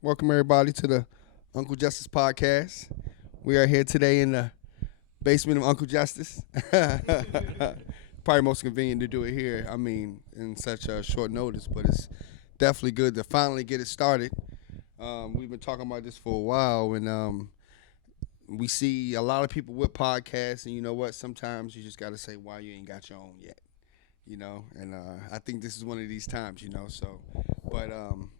Welcome everybody to the Uncle Justice podcast. We are here today in the basement of Uncle Justice. Probably most convenient to do it here. I mean, in such a short notice, but it's definitely good to finally get it started. We've been talking about this for a while, and we see a lot of people with podcasts, and you know what? Sometimes you just got to say why you ain't got your own yet. And I think this is one of these times, So, but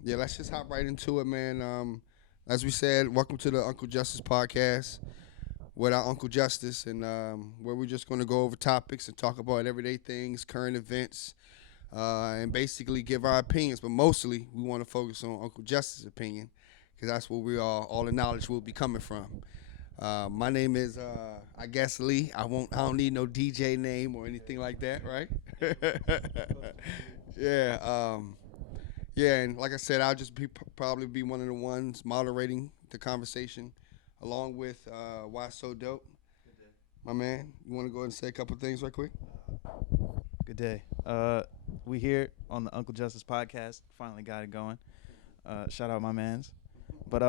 yeah, let's just hop right into it, man. As we said, welcome to the Uncle Justice podcast with our Uncle Justice, and where we're just going to go over topics and talk about everyday things, current events, and basically give our opinions. But mostly, we want to focus on Uncle Justice's opinion because that's where we are. All the knowledge will be coming from. My name is, I guess, Lee. I don't need no DJ name or anything like that, right? yeah. Yeah, and like I said, I'll just probably be one of the ones moderating the conversation, along with Why So Dope, my man. You want to go ahead and say a couple things right quick? Good day. We here on the Uncle Justice podcast. Finally got it going. Shout out my mans. But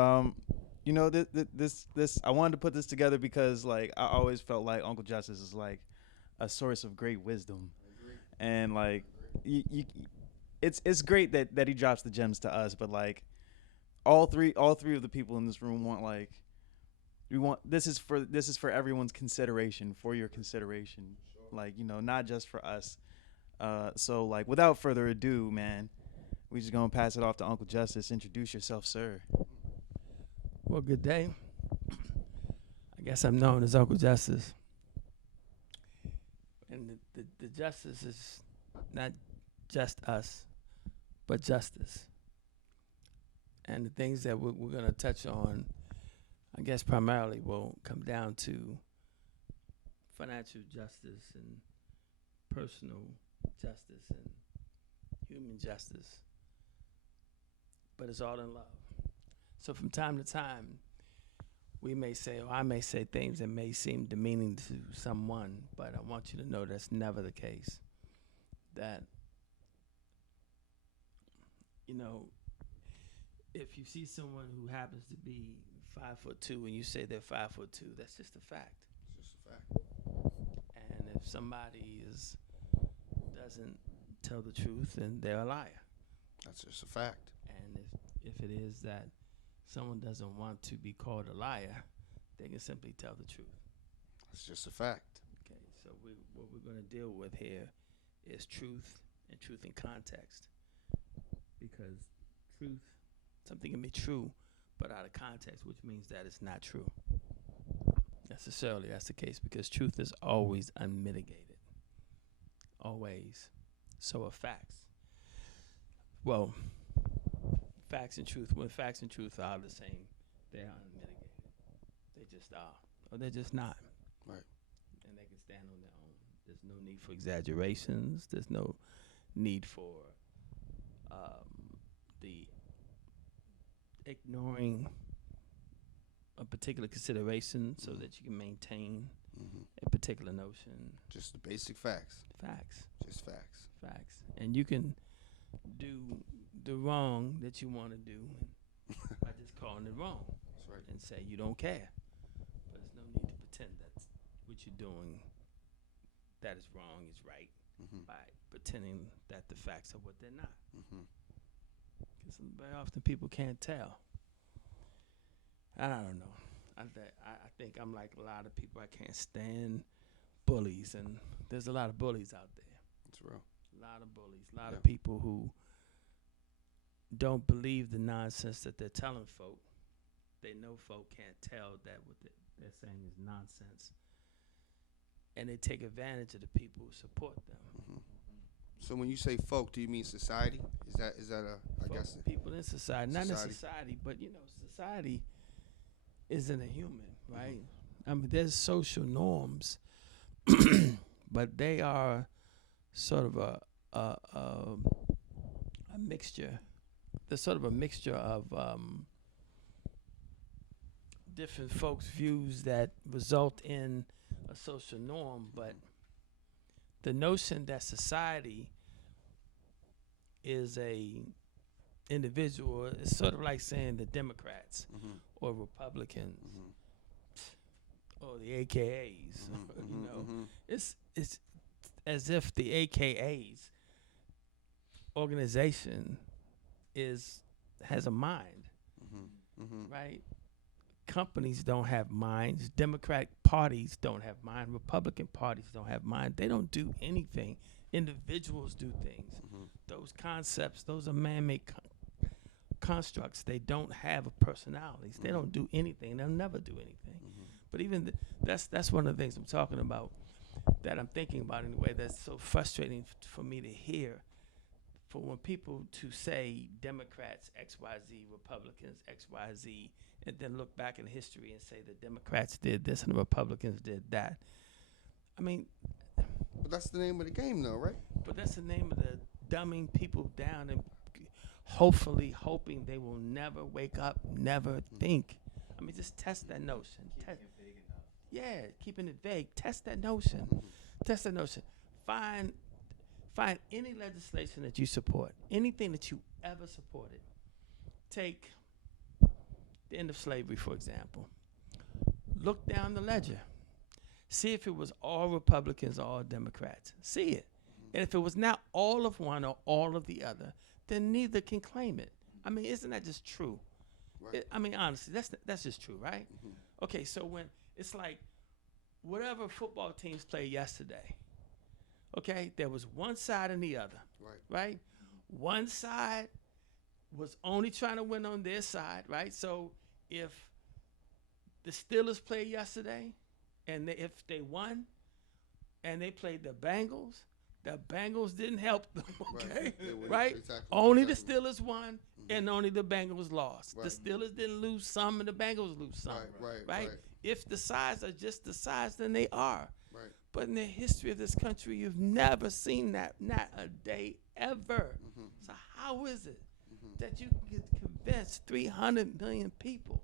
this I wanted to put this together because like I always felt like Uncle Justice is like a source of great wisdom, and like it's great that he drops the gems to us. But like all three of the people in this room want like we want this is for everyone's consideration, for your consideration, like not just for us. So like without further ado, man, we just gonna pass it off to Uncle Justice. Introduce yourself, sir. Well, good day. I guess I'm known as Uncle Justice. And the justice is not just us, but justice. And the things that we're going to touch on, I guess primarily will come down to financial justice and personal justice and human justice. But it's all in love. So from time to time, we may say, or I may say things that may seem demeaning to someone, but I want you to know that's never the case. That, if you see someone who happens to be 5'2" and you say they're 5'2", that's just a fact. It's just a fact. And if somebody doesn't tell the truth, then they're a liar. That's just a fact. And if it is that someone doesn't want to be called a liar, they can simply tell the truth. That's just a fact. Okay, so what we're going to deal with here is truth and truth in context. Because something can be true, but out of context, which means that it's not true. Necessarily, that's the case, because truth is always unmitigated. Always. So are facts. Well, facts and truth, when facts and truth are the same, they're unmitigated. They just are, or they're just not. Right. And they can stand on their own. There's no need for exaggerations. There's no need for the ignoring a particular consideration so that you can maintain a particular notion. Just the basic facts. Facts. Just facts. Facts. And you can do the wrong that you want to do by just calling it wrong. That's right. And say you don't care. But there's no need to pretend that what you're doing that is wrong is right by pretending that the facts are what they're not. Because very often people can't tell. And I don't know. I think I'm like a lot of people. I can't stand bullies, and there's a lot of bullies out there. It's real. A lot of bullies. A lot of people who don't believe the nonsense that they're telling folk. They know folk can't tell that what they're saying is nonsense. And they take advantage of the people who support them. So when you say folk, do you mean society? Is that a Folk, guess people in society, not in Society. society, but society isn't a human, right? I mean, there's social norms, but they are sort of a mixture. They're sort of a mixture of different folks' views that result in a social norm, but the notion that society is a individual, it's sort of like saying the Democrats or Republicans or the AKAs. You know, it's as if the AKAs organization has a mind, right? Companies don't have minds. Democratic parties don't have mind. Republican parties don't have mind. They don't do anything. Individuals do things. Those concepts, those are man-made constructs. They don't have personalities. They don't do anything. They'll never do anything. But even that's one of the things I'm talking about, that I'm thinking about anyway, that's so frustrating for me to hear. For when people to say Democrats XYZ, Republicans XYZ, and then look back in history and say the Democrats did this and the Republicans did that. I mean, but that's the name of the game, though, right? But that's the name of the dumbing people down and hopefully hoping they will never wake up, never think. I mean, just test that notion. Yeah, keeping it vague. Test that notion. Test that notion. Find any legislation that you support, anything that you ever supported. Take the end of slavery, for example. Look down the ledger. See if it was all Republicans or all Democrats. See it. And if it was not all of one or all of the other, then neither can claim it. I mean, isn't that just true? Right. I mean, honestly, that's just true, right? Okay, so when it's like whatever football teams played yesterday, okay, there was one side and the other, right? One side was only trying to win on their side, right? So if the Steelers played yesterday and if they won and they played the Bengals didn't help them, okay? Right? Exactly. Only the Steelers won and only the Bengals lost. The Steelers didn't lose some and the Bengals lose some, right? If the sides are just the sides, then they are. Right. But in the history of this country, you've never seen that, not a day ever. So how is it that you can convince 300 million people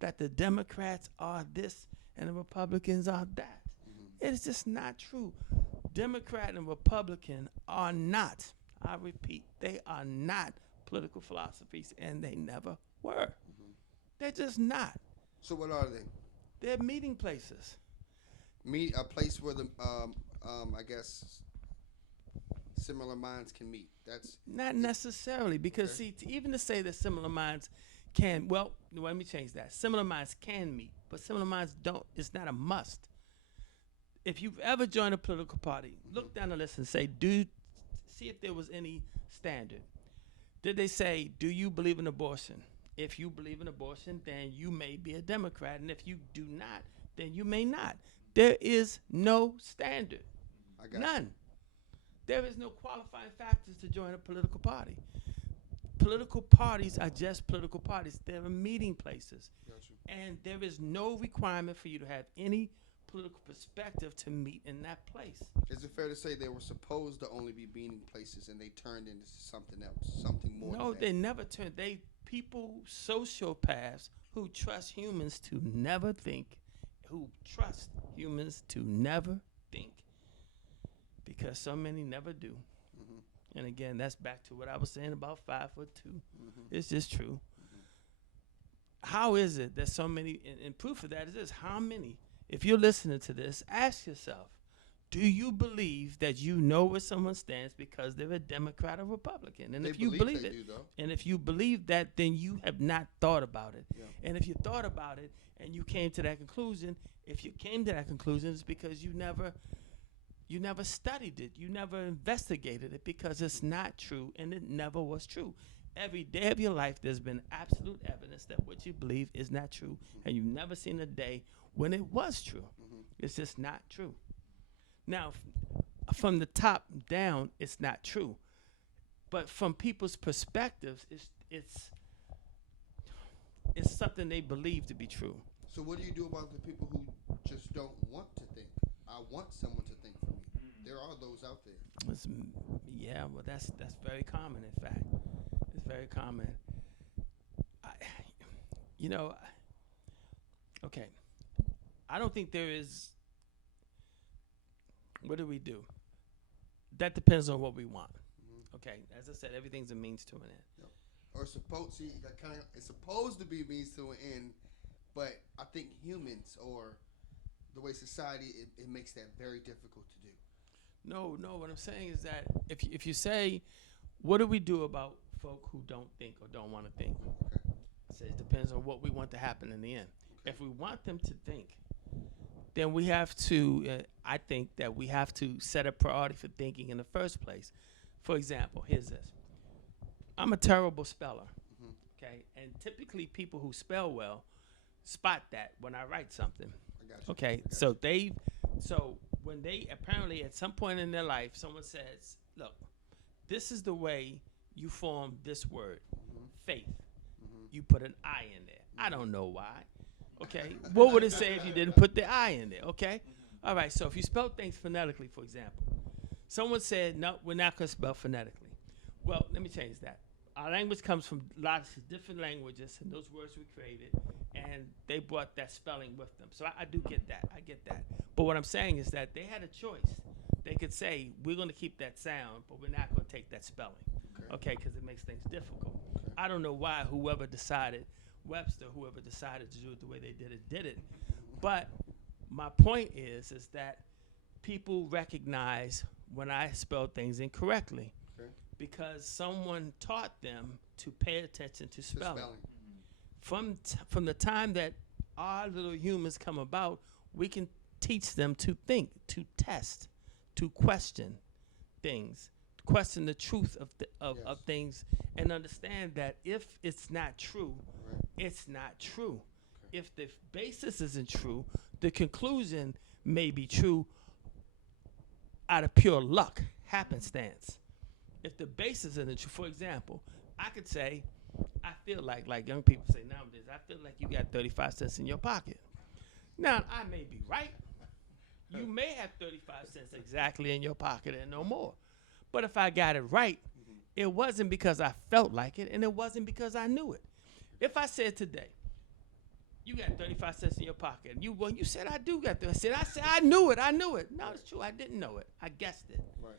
that the Democrats are this and the Republicans are that? It's just not true. Democrat and Republican are not, I repeat, they are not political philosophies, and they never were. They're just not. So what are they? They're meeting places. A place where the I guess similar minds can meet. That's not necessarily, because see, even to say that similar minds can, well, let me change that. Similar minds can meet, but similar minds don't. It's not a must. If you've ever joined a political party, look down the list and say, see if there was any standard. Did they say, do you believe in abortion? If you believe in abortion, then you may be a Democrat, and if you do not, then you may not. There is no standard. None. There is no qualifying factors to join a political party. Political parties are just political parties. They're meeting places. And there is no requirement for you to have any political perspective to meet in that place. Is it fair to say they were supposed to only be meeting places and they turned into something else, something more? No, they never turned. People, sociopaths who trust humans to never think, because so many never do. And again, that's back to what I was saying about 5'2". It's just true. How is it that so many, and proof of that is this, how many, if you're listening to this, ask yourself, do you believe that you know where someone stands because they're a Democrat or Republican? And if you believe it, and if you believe that, then you have not thought about it. And if you thought about it and you came to that conclusion, if you came to that conclusion, it's because you never studied it. You never investigated it, because it's not true and it never was true. Every day of your life, there's been absolute evidence that what you believe is not true, and you've never seen a day when it was true. It's just not true. Now, from the top down, it's not true. But from people's perspectives, it's something they believe to be true. So what do you do about the people who just don't want to think? I want someone to think for me. There are those out there. Well, that's very common, in fact. It's very common. Okay. I don't think there is. What do we do? That depends on what we want. Okay. As I said, everything's a means to an end. or supposed to kind of it's supposed to be means to an end, but I think humans or the way society it makes that very difficult to do. No, no. What I'm saying is that if you say, what do we do about folk who don't think or don't want to think? I say it depends on what we want to happen in the end. If we want them to think, then we have to. I think that we have to set a priority for thinking in the first place. For example, here's this. I'm a terrible speller. Okay, and typically people who spell well spot that when I write something. I got you. Okay, so when they apparently at some point in their life, someone says, "Look, this is the way you form this word, faith." You put an I in there. I don't know why. Okay, what would it say if you didn't put the I in there? Okay, all right. So if you spell things phonetically, for example, someone said, "No, we're not going to spell phonetically." Well, let me change that. Our language comes from lots of different languages, and those words were created, and they brought that spelling with them. So I do get that. I get that. But what I'm saying is that they had a choice. They could say, we're going to keep that sound, but we're not going to take that spelling. Okay, because it makes things difficult. I don't know why whoever decided, Webster, whoever decided to do it the way they did it. But my point is that people recognize when I spell things incorrectly. Because someone taught them to pay attention to spelling. From the time that our little humans come about, we can teach them to think, to test, to question things, question the truth of things, and understand that if it's not true, it's not true. If the basis isn't true, the conclusion may be true out of pure luck, happenstance. If the basis isn't true, for example, I could say, I feel like young people say nowadays, I feel like you got 35 cents in your pocket. Now, I may be right. You may have 35 cents exactly in your pocket and no more. But if I got it right, it wasn't because I felt like it, and it wasn't because I knew it. If I said today, you got 35 cents in your pocket, and you said I do got 30. I said I knew it. No, it's true. I didn't know it. I guessed it. Right.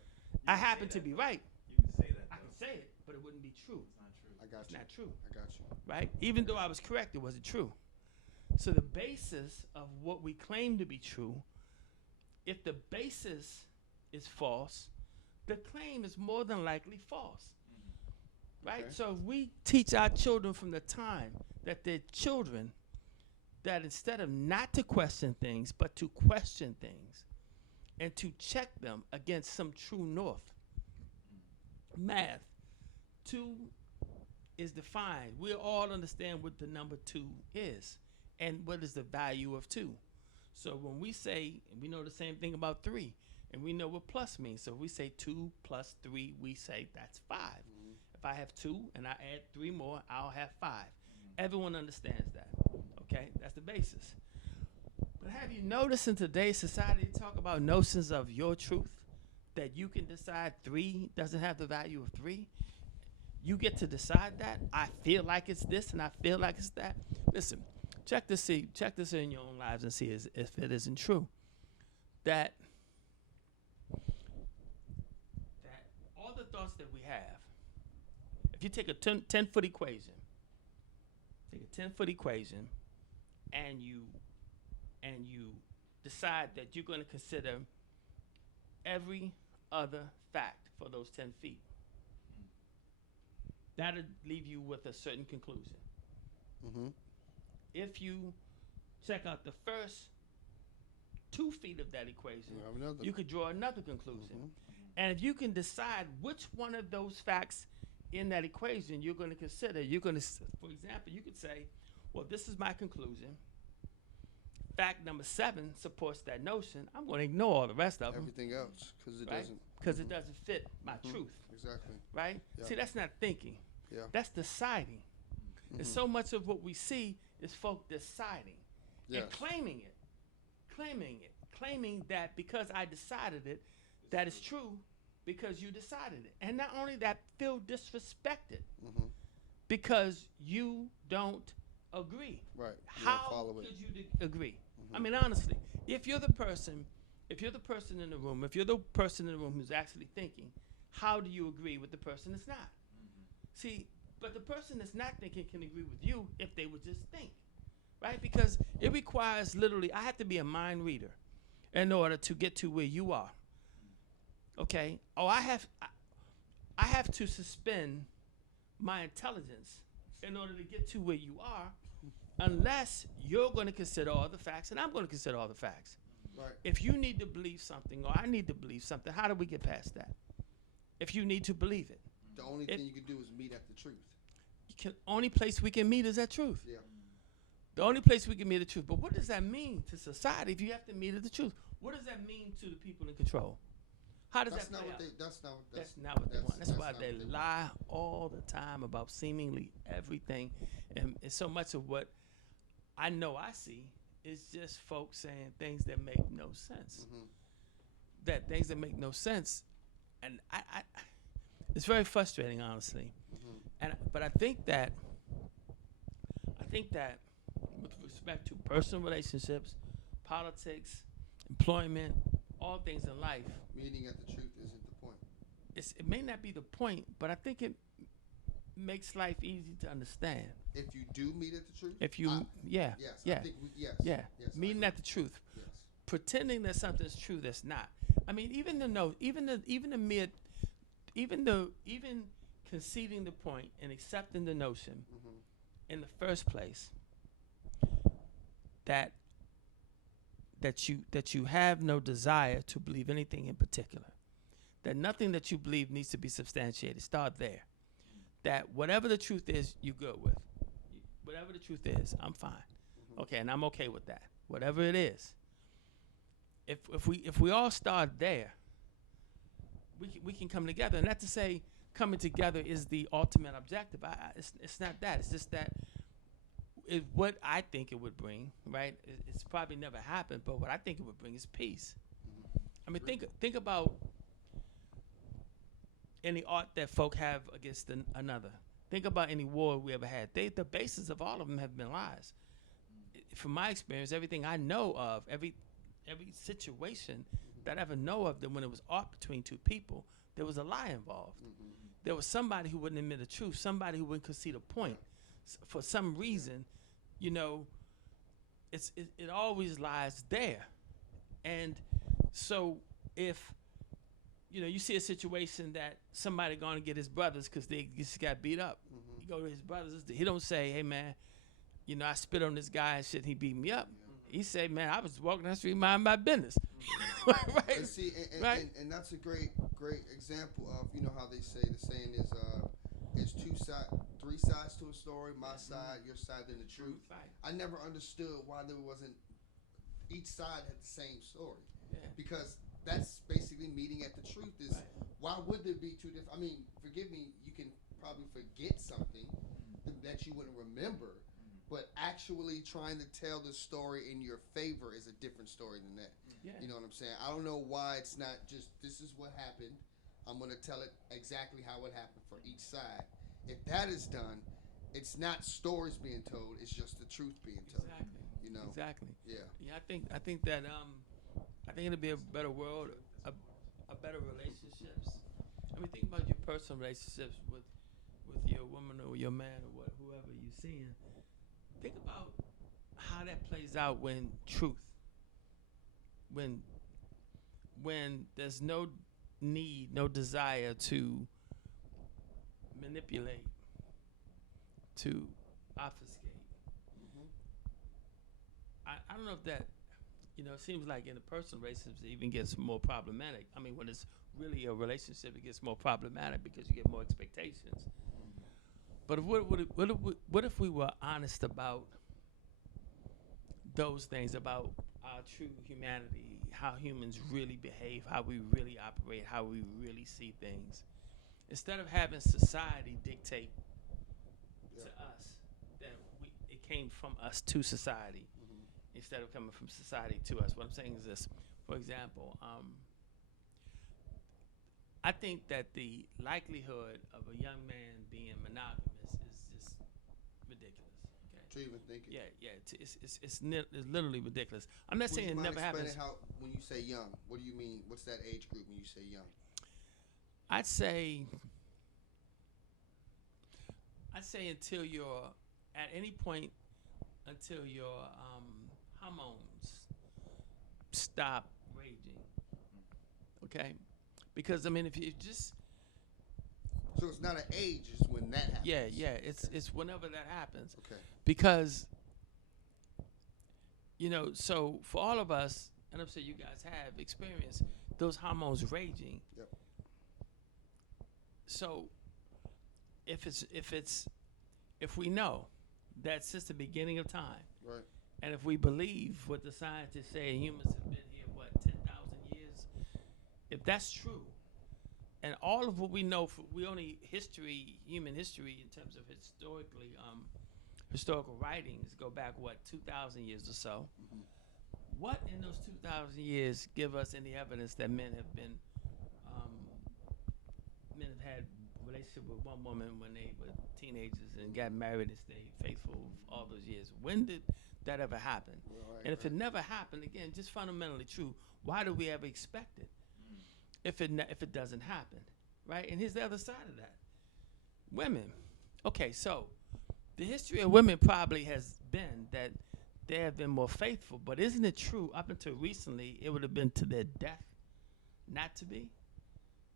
I happen to be right. Say that. I can say it, but it wouldn't be true. It's not true. I got It's you. not true, I got you. right? Even though I was correct, it wasn't true. So the basis of what we claim to be true, if the basis is false, the claim is more than likely false, right? Okay. So if we teach our children from the time that they're children, that instead of not to question things, but to question things and to check them against some true north. Math, 2 is defined. We all understand what the number 2 is and what is the value of 2. So when we say, and we know the same thing about 3, and we know what plus means. So if we say 2 plus 3, we say that's 5. If I have 2 and I add 3 more, I'll have 5. Everyone understands that. Okay, that's the basis. But have you noticed in today's society, they talk about notions of your truth? That you can decide 3 doesn't have the value of 3. You get to decide that. I feel like it's this and I feel like it's that. Listen, check this in your own lives and see if it isn't true. That all the thoughts that we have, if you take a 10-foot equation, and you decide that you're going to consider every other fact for those 10 feet. That'll leave you with a certain conclusion. If you check out the first 2 feet of that equation, you could draw another conclusion. And if you can decide which one of those facts in that equation you're going to consider, for example, you could say, well, this is my conclusion. Fact number 7 supports that notion. I'm going to ignore all the rest of them. Everything else, because it doesn't. Because it doesn't fit my truth. Exactly. Right? Yeah. See, that's not thinking. Yeah. That's deciding. And so much of what we see is folk deciding and claiming that because I decided it, that is true because you decided it. And not only that, feel disrespected because you don't agree. Right. How could you agree? I mean, honestly, if you're the person in the room, who's actually thinking, how do you agree with the person that's not? See, But the person that's not thinking can agree with you if they would just think, right? Because it requires literally, I have to be a mind reader in order to get to where you are. Okay? Oh, I have to suspend my intelligence in order to get to where you are, unless you're going to consider all the facts and I'm going to consider all the facts. Right. If you need to believe something or I need to believe something, how do we get past that? If you need to believe it. The only thing you can do is meet at the truth. Only place we can meet is that truth. Yeah. The only place we can meet the truth. But what does that mean to society if you have to meet at the truth? What does that mean to the people in control? How does that play out? That's not what they want. That's why they lie all the time about seemingly everything. And so much of what I know I see is just folks saying things that make no sense. That things that make no sense. And I it's very frustrating, honestly. But I think that with respect to personal relationships, politics, employment, all things in life, meeting at the truth isn't the point. It may not be the point, but I think it makes life easy to understand. If you do meet at the truth, if you, yes, I think yes, meeting at the truth, yes. Pretending that something's true that's not. I mean, even conceding the point and accepting the notion in the first place that you have no desire to believe anything in particular, that nothing that you believe needs to be substantiated. Start there. That whatever the truth is, you're good with. Whatever the truth is, I'm fine. Okay, and I'm okay with that. Whatever it is. If we all start there, we can come together. And not to say coming together is the ultimate objective. It's not that. It's just that what I think it would bring, right? It's probably never happened, but what I think it would bring is peace. I mean, think about any art that folk have against another. Think about any war we ever had. The basis of all of them have been lies. From my experience, everything I know of, every situation that I ever know of, that when it was art between two people, there was a lie involved. There was somebody who wouldn't admit the truth, somebody who wouldn't concede a point. For some reason, you know, it always lies there. And so if, you know, you see a situation that somebody going to get his brothers because they just got beat up. You go to his brothers, he don't say, hey, man, you know, I spit on this guy and shit, he beat me up. He say, man, I was walking down the street minding my business. Right? And see, and that's a great example of, you know, how they say, the saying is, it's three sides to a story, my side, your side, then the truth. Right. I never understood why there wasn't, each side had the same story. Yeah. Because that's basically meeting at the truth is, why would there be two different, I mean, forgive me, you can probably forget something that you wouldn't remember, but actually trying to tell the story in your favor is a different story than that. Yeah. You know what I'm saying? I don't know why it's not just, this is what happened, I'm going to tell it exactly how it happened for each side. If that is done, it's not stories being told, it's just the truth being told. Exactly. You know? Exactly. Yeah. Yeah, I think that I think it'll be a better world, a better relationships. I mean, think about your personal relationships with your woman or your man or whoever you're seeing. Think about how that plays out when there's no need, no desire to manipulate, to obfuscate. I don't know if that, you know, it seems like in a personal relationship it even gets more problematic. I mean, when it's really a relationship, it gets more problematic because you get more expectations. But what if we were honest about those things, about our true humanity, how humans really behave, how we really operate, how we really see things, instead of having society dictate to us that it came from us to society, instead of coming from society to us. What I'm saying is this. For example, I think that the likelihood of a young man being monogamous is just ridiculous. Okay. To even think it. Yeah. It's literally ridiculous. I'm not saying it never happens. How, when you say young, what do you mean? What's that age group when you say young? I'd say I'd say until at any point until your hormones stop raging. Okay, because I mean, if you just So it's not an age; it's when that happens. yeah, it's whenever that happens. Okay. Because so for all of us, and I'm sure you guys have experienced those hormones raging. Yep. So if we know that since the beginning of time, Right. and if we believe what the scientists say, humans have been here 10,000 years, if that's true, and all of what we know, we only human history in terms of historical writings go back 2,000 years or so. Mm-hmm. What in those 2,000 years give us any evidence that men have had relationship with one woman when they were teenagers and got married and stayed faithful all those years? When did that ever happen? Right, And if it never happened, again, just fundamentally true, why do we ever expect it? If it doesn't happen, right? And here's the other side of that. Women. Okay, so the history of women probably has been that they have been more faithful, but isn't it true up until recently it would have been to their death not to be?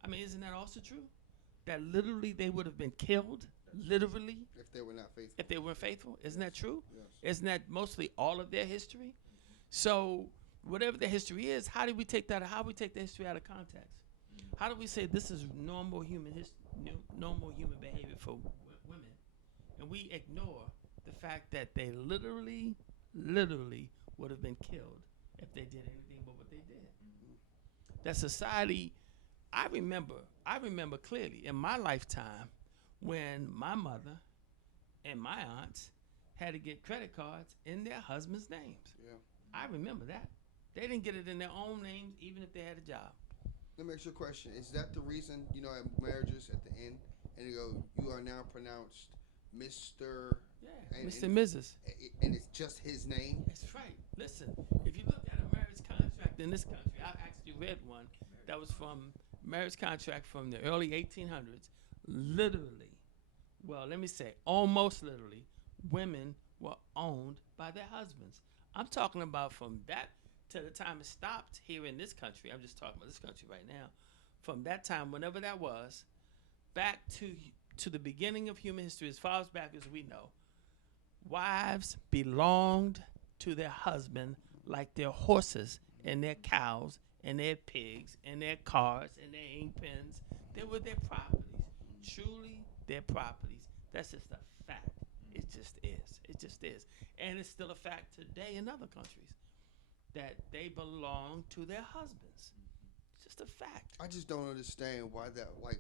I mean, isn't that also true? That literally they would have been killed, literally, if they were not faithful. if they weren't faithful? Isn't that true? Yes. Isn't that mostly all of their history? So whatever their history is, how do we take that? How do we take the history out of context? How do we say this is normal human behavior for women, and we ignore the fact that they literally would have been killed if they did anything but what they did? That society, I remember clearly in my lifetime when my mother and my aunts had to get credit cards in their husbands' names. Yeah. I remember that. They didn't get it in their own names even if they had a job. Let me ask you a question. Is that the reason, at marriages at the end, and you go, you are now pronounced Mr. Yeah, And- Mr. and Mrs. And it's just his name? That's right. Listen, if you look at a marriage contract in this country, I actually read one that was from marriage contract from the early 1800s. Literally, well, let me say, almost literally, women were owned by their husbands. I'm talking about from that to the time it stopped here in this country. I'm just talking about this country right now. From that time, whenever that was, back to the beginning of human history, as far as back as we know, wives belonged to their husband like their horses and their cows and their pigs and their cars and their ink pens. They were their properties, truly their properties. That's just a fact. It just is. It just is. And it's still a fact today in other countries that they belong to their husbands. It's just a fact. I just don't understand why that, why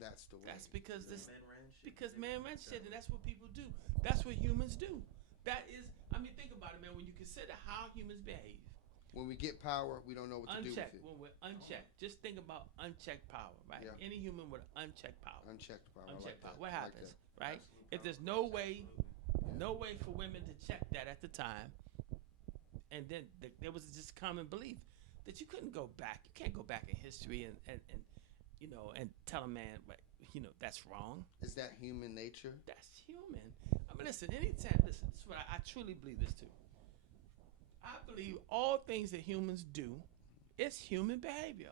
that's the way. That's because man ran shit, and that's what people do. That's what humans do. That is, I mean, think about it, man. When you consider how humans behave, When we get power, we don't know what to do with unchecked. it. When we're unchecked, just think about unchecked power, right? Yeah. Any human with unchecked power. Unchecked power. I Unchecked like power. that. What I like happens, that. right? If there's no way for women to check that at the time, and then there was just common belief that you couldn't go back. You can't go back in history and tell a man, that's wrong. Is that human nature? That's human. I mean, listen, this is what I truly believe this too. I believe all things that humans do is human behavior.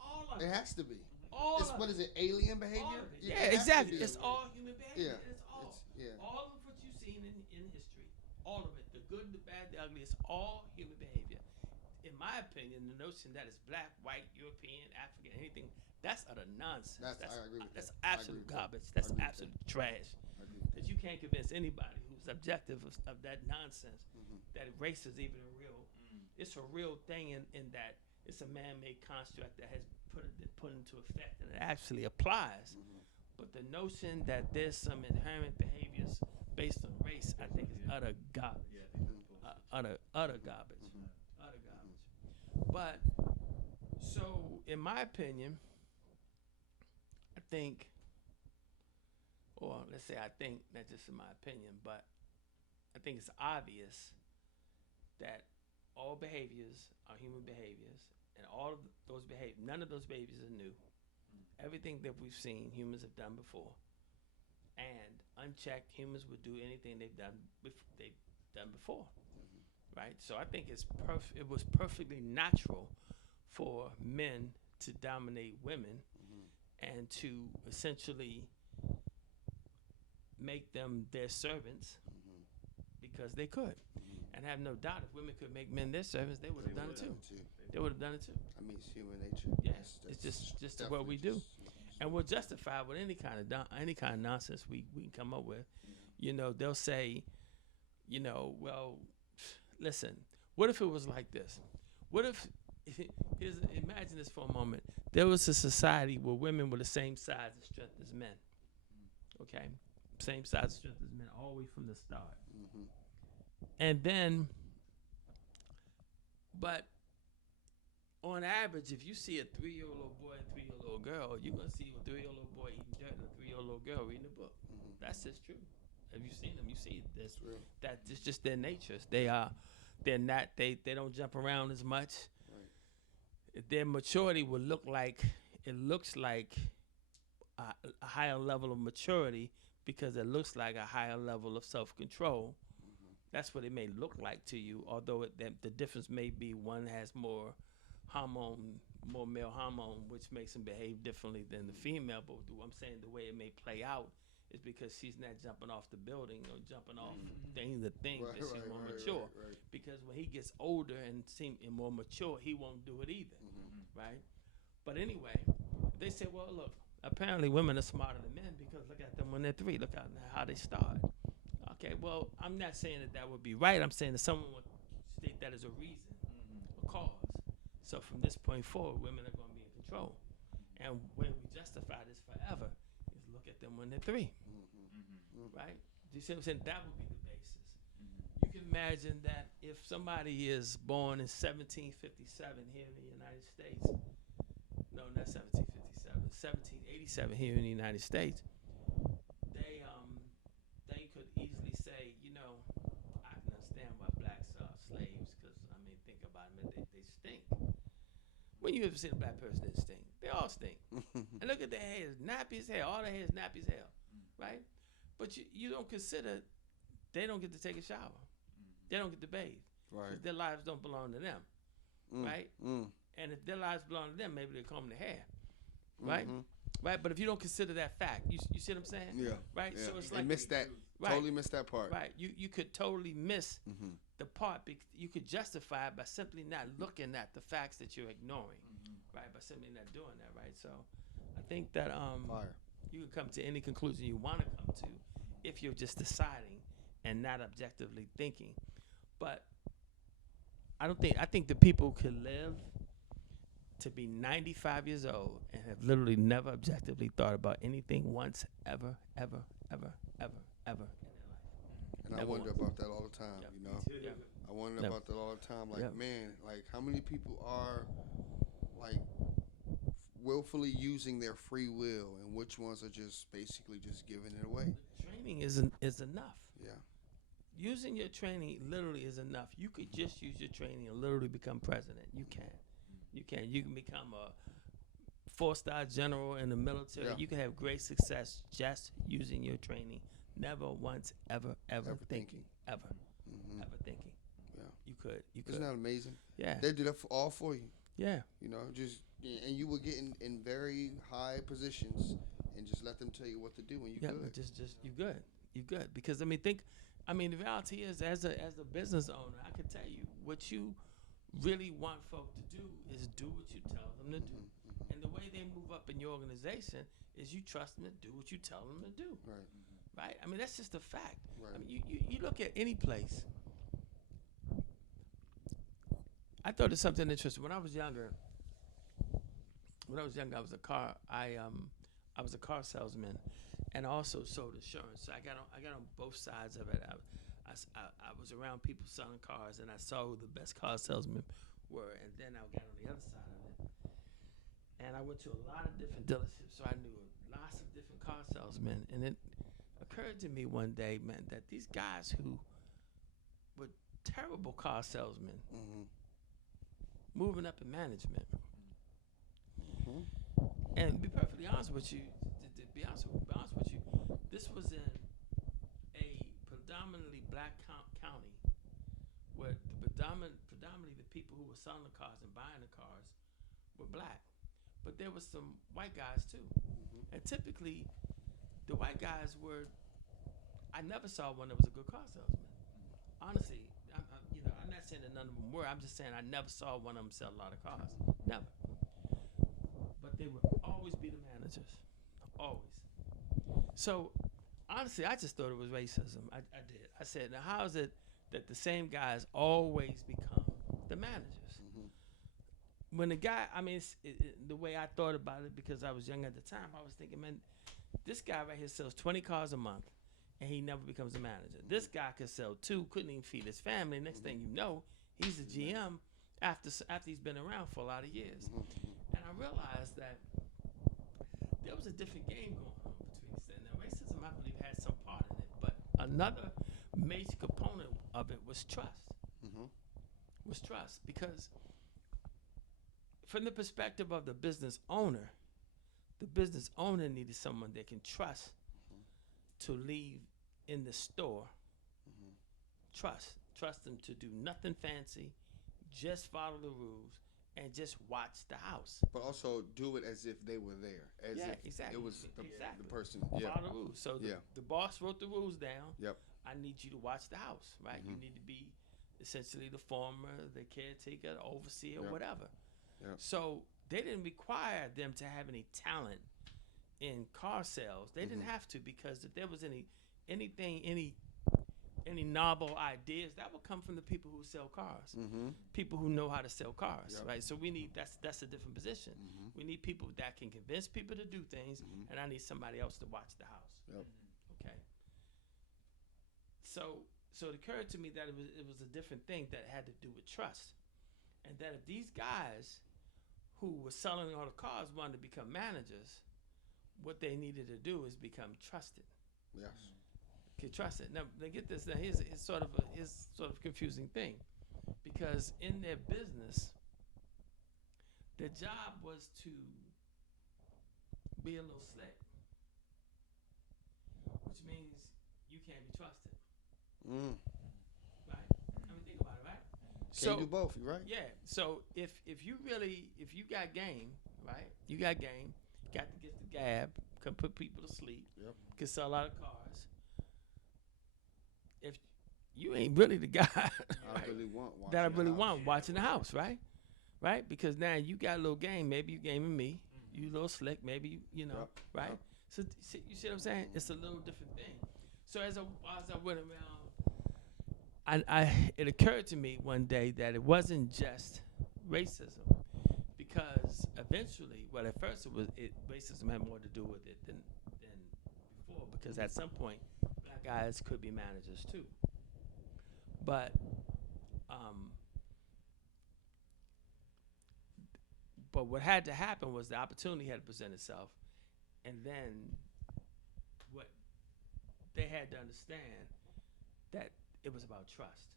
All of It it. has to be. All It's, of what it. is it? Alien All behavior? of it. Yeah, Yeah, it has to exactly. be It's that all way. human behavior. Yeah. It's all. Yeah. All of what you've seen in history, all of it, the good, the bad, the ugly, it's all human behavior. In my opinion, the notion that it's black, white, European, African, anything, that's utter nonsense. I agree with That's that. I absolute agree with that. garbage. I That's agree with absolute trash. I agree with That you can't convince anybody who's objective of that nonsense Mhm. that race is even a real. It's a real thing in that it's a man-made construct that has put into effect and it actually applies. Mhm. But the notion that there's some inherent behaviors based on race, I think is utter garbage. Utter garbage. Mhm. Utter garbage. But so, in my opinion, I think, or let's say I think, not just in my opinion, but I think it's obvious that all behaviors are human behaviors, and all of those none of those behaviors are new. everything that we've seen humans have done before, and unchecked, humans would do anything they've done before, right? So I think it was perfectly natural for men to dominate women and to essentially make them their servants because they could. And have no doubt, if women could make men their servants, they would have done it too. They would have done it too. I mean, it's human nature. Yeah, That's it's just what definitely we do, just- and we're justified with any kind of nonsense we can come up with. You know, they'll say, you know, well, listen, what if it was like this? What if imagine this for a moment. There was a society where women were the same size and strength as men. Okay, same size and strength as men, all the way from the start. And then, but on average, if you see a 3-year-old little boy and a 3-year-old little girl, you're gonna see a 3-year-old little boy eating dirt and a 3-year-old little girl reading a book. That's just true. Have you seen them? You see this? That it's just their natures. They're not. They don't jump around as much. Their maturity will look like it looks like a higher level of maturity because it looks like a higher level of self-control. That's what it may look like to you, although the difference may be one has more male hormone, which makes them behave differently than the female. But I'm saying the way it may play out is because she's not jumping off the building or jumping off thing to thing, that she's more mature. Because when he gets older and more mature, he won't do it either, right? But anyway, they say, well, look, apparently women are smarter than men because look at them when they're 3. Look at how they start. Okay, well, I'm not saying that would be right. I'm saying that someone would state that as a reason, a cause. So from this point forward, women are going to be in control. And when we justify this forever is look at them when they're 3, right? Do you see what I'm saying? That would be the basis. You can imagine that if somebody is born in 1757 here in the United States, no, not 1757, 1787 here in the United States, they could easily say, you know, I can understand why blacks are slaves because, I mean, think about them, they stink. When you ever seen a black person that stink? They all stink. And look at their hair, nappy as hell. All their hair is nappy as hell, right? But you don't consider they don't get to take a shower. They don't get to bathe. Right. Because their lives don't belong to them, right? And if their lives belong to them, maybe they comb their hair, right? Right, but if you don't consider that fact, you see what I'm saying? Yeah. Right. Yeah. So it's They like missed that. Right. Totally missed that part. Right. You could totally miss the part. You could justify it by simply not looking at the facts that you're ignoring. Right. By simply not doing that. Right. So I think that Fire. you can come to any conclusion you want to come to if you're just deciding and not objectively thinking. But I think the people could live to be 95 years old and have literally never objectively thought about anything once, ever in their life. And I Never wonder once. about that all the time, Yep. you know? Yep. I wonder Never. about that all the time. Like, Yep. man, like how many people are like willfully using their free will and which ones are just basically just giving it away? Training is enough. Yeah. Using your training literally is enough. You could just use your training and literally become president. You can. You can. You can become a 4-star general in the military. Yeah. You can have great success just using your training. Never once, ever thinking. Ever thinking. Yeah. You could. Isn't that amazing? Yeah. They do that all for you. Yeah. You know, just and you will get in very high positions and just let them tell you what to do when you Yeah. good. Just you good. You good. Because the reality is as a business owner, I can tell you what you really want folk to do is do what you tell them to do. And the way they move up in your organization is you trust them to do what you tell them to do. Right. Right? I mean, that's just a fact. Right. I mean, you look at any place. I thought of something interesting. When I was younger, I was I was a car salesman, and I also sold insurance. So I got on both sides of it. I was around people selling cars, and I saw who the best car salesmen were, and then I got on the other side of it. And I went to a lot of different dealerships, so I knew lots of different car salesmen. And it occurred to me one day, man, that these guys who were terrible car salesmen, moving up in management, And be perfectly honest with you, be honest with you, this was in a predominantly black county where predominantly the people who were selling the cars and buying the cars were black. But there was some white guys too. And typically, the white guys were, I never saw one that was a good car salesman. Honestly, I'm not saying that none of them were. I'm just saying I never saw one of them sell a lot of cars. Never. But they would always be the managers. Always. So, honestly, I just thought it was racism. I did. I said, now how is it that the same guys always become the managers? When the guy, the way I thought about it, because I was young at the time, I was thinking, man, this guy right here sells 20 cars a month, and he never becomes a manager. This guy could sell 2, couldn't even feed his family. Next thing you know, he's a GM after he's been around for a lot of years. And I realized that there was a different game going on between these things. Now, racism, I believe, had some part in it, but another major component of it was trust. Was trust, because from the perspective of the business owner needed someone they can trust to leave in the store. Trust them to do nothing fancy, just follow the rules, and just watch the house. But also do it as if they were there, as if exactly. it was the person. Follow the rules. So the boss wrote the rules down. Yep. I need you to watch the house, right? You need to be essentially the farmer, the caretaker, the overseer, whatever. Yep. So they didn't require them to have any talent in car sales. They didn't have to, because if there was any novel ideas, that would come from the people who sell cars, people who know how to sell cars, right? So we need that's a different position. We need people that can convince people to do things, and I need somebody else to watch the house. Yep. Okay. So it occurred to me that it was a different thing that had to do with trust, and that if these guys who were selling all the cars wanted to become managers, what they needed to do is become trusted. Yes. Okay, trust it. Now get this. Now here's sort of a confusing thing, because in their business, their job was to be a little slick, which means you can't be trusted. Right? I mean, think about it, right? Can't do both, right? Yeah. So if you got game, right? You got game, got to get the gab, can put people to sleep, can sell a lot of cars. If you ain't really the guy I really want watching the house, right? Right? Because now you got a little game. Maybe you gaming me. You a little slick. Maybe you know, right? So you see what I'm saying? It's a little different thing. So as I went around, it occurred to me one day that it wasn't just racism, because eventually, well, at first racism had more to do with it than before, because at some point, black guys could be managers too. But what had to happen was the opportunity had to present itself, and then what they had to understand that it was about trust,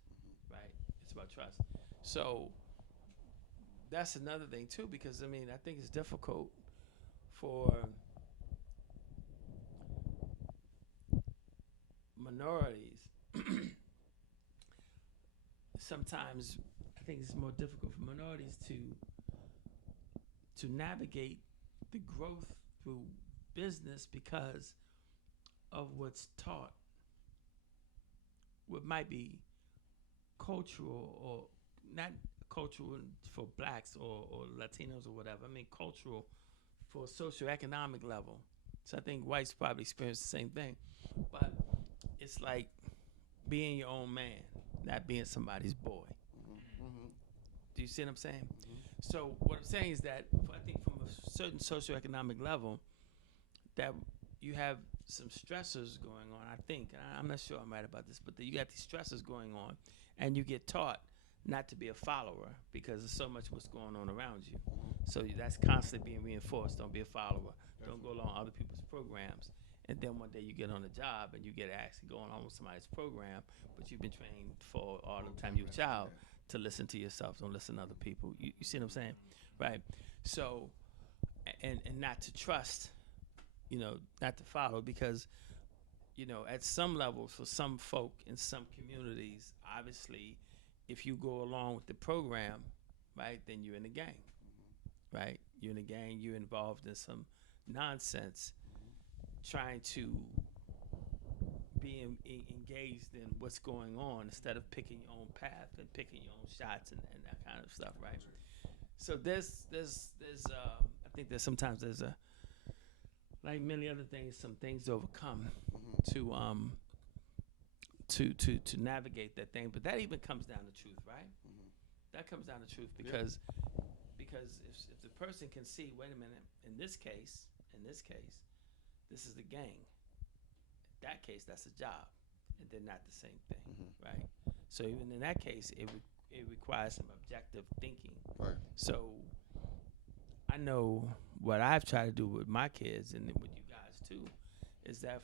right? It's about trust. So that's another thing too, because I think it's difficult for minorities. Sometimes I think it's more difficult for minorities to navigate the growth through business because of what's taught, what might be cultural or not cultural for blacks or Latinos or whatever. I mean cultural for socioeconomic level. So I think whites probably experience the same thing. But it's like being your own man, not being somebody's boy. Do you see what I'm saying? So what I'm saying is that I think from a certain socioeconomic level, that you have some stressors going on. I think, and I'm not sure I'm right about this, but you got these stressors going on, and you get taught not to be a follower because there's so much what's going on around you. So that's constantly being reinforced. Don't be a follower. Don't go along other people's programs. And then one day you get on a job and you get asked to go on with somebody's program, but you've been trained for all the time you were a child to listen to yourself. Don't listen to other people. You see what I'm saying? Right. So and not to trust, not to follow, because at some level, for some folk in some communities, obviously, if you go along with the program, right, then you're in the gang, right? You're in the gang. You're involved in some nonsense, trying to be engaged in what's going on instead of picking your own path and picking your own shots and that kind of stuff, right? So there's I think there's sometimes there's a, like many other things, some things to overcome to navigate that thing. But that even comes down to truth, right? That comes down to truth because if the person can see, wait a minute, in this case, this is the gang. In that case, that's a job, and they're not the same thing, right? So even in that case, it requires some objective thinking. Right. So I know what I've tried to do with my kids and with you guys too, is that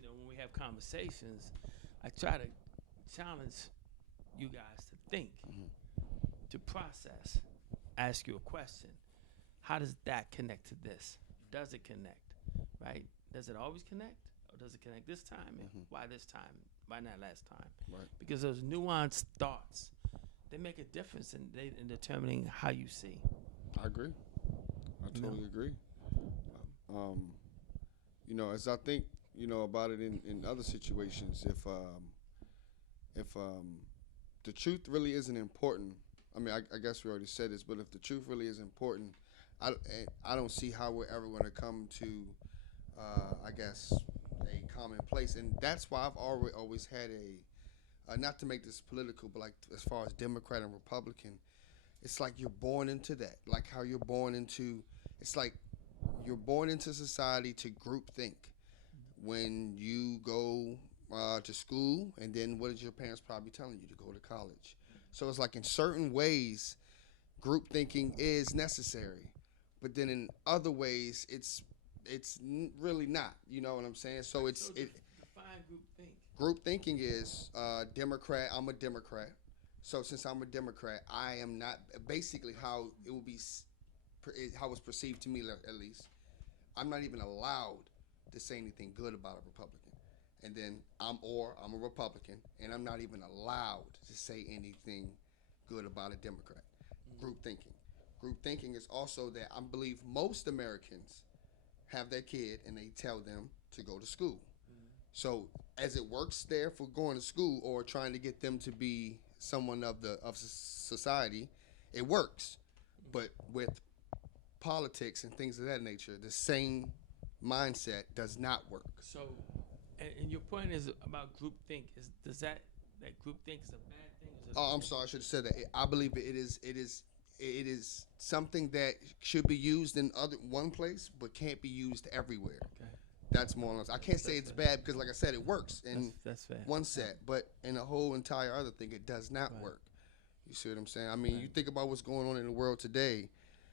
when we have conversations, I try to challenge you guys to think, to process, ask you a question. How does that connect to this? Does it connect, right? Does it always connect? Or does it connect this time? And why this time? Why not last time? Right. Because those nuanced thoughts, they make a difference in determining how you see. I agree. I totally agree. As I think, about it in other situations, if the truth really isn't important, I mean, I guess we already said this, but if the truth really is important, I don't see how we're ever going to come to, I guess, a common place. And that's why I've always had not to make this political, but like as far as Democrat and Republican, it's like you're born into that. Like how you're born into, it's like you're born into society to group think. When you go to school, and then what is your parents probably telling you to go to college? So it's like in certain ways, group thinking is necessary, but then in other ways, it's really not. You know what I'm saying? So define group think. Group thinking is Democrat. I'm a Democrat. So since I'm a Democrat, I am not, basically how it will be, how it's perceived to me at least. I'm not even allowed to say anything good about a Republican. And then I'm a Republican, and I'm not even allowed to say anything good about a Democrat. Group thinking. Group thinking is also that I believe most Americans have their kid and they tell them to go to school. So as it works there for going to school or trying to get them to be someone of society, it works. But with politics and things of that nature, the same mindset does not work. So, and your point is about group think. Does that group think is a bad thing? Oh, I'm sorry, I should have said that. I believe it is something that should be used in one place, but can't be used everywhere. Okay. That's more or less. I can't say it's bad because, like I said, it works in that's fair. one set, but in a whole entire other thing, it does not work. You see what I'm saying? I mean, you think about what's going on in the world today,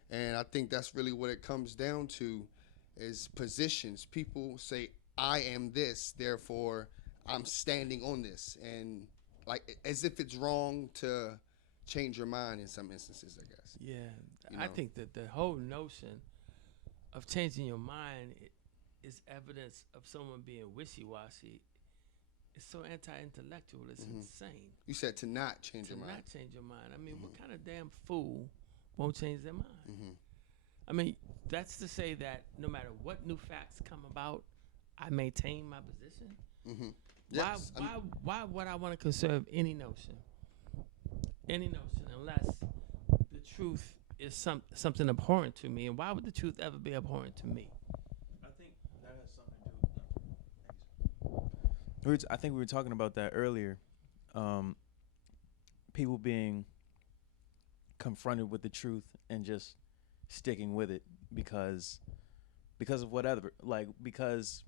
and I think that's really what it comes down to is positions. People say, I am this, therefore I'm standing on this, and like as if it's wrong to change your mind in some instances, I guess. Yeah, I think that the whole notion of changing your mind is evidence of someone being wishy-washy. It's so anti-intellectual. It's insane. You said to not change your mind. To not change your mind. I mean, what kind of damn fool won't change their mind? I mean, that's to say that no matter what new facts come about, I maintain my position. Yes. Why would I want to conserve any notion, unless the truth is something abhorrent to me? And why would the truth ever be abhorrent to me? I think that has something to do with I think we were talking about that earlier. People being confronted with the truth and just sticking with it because of whatever. Like, because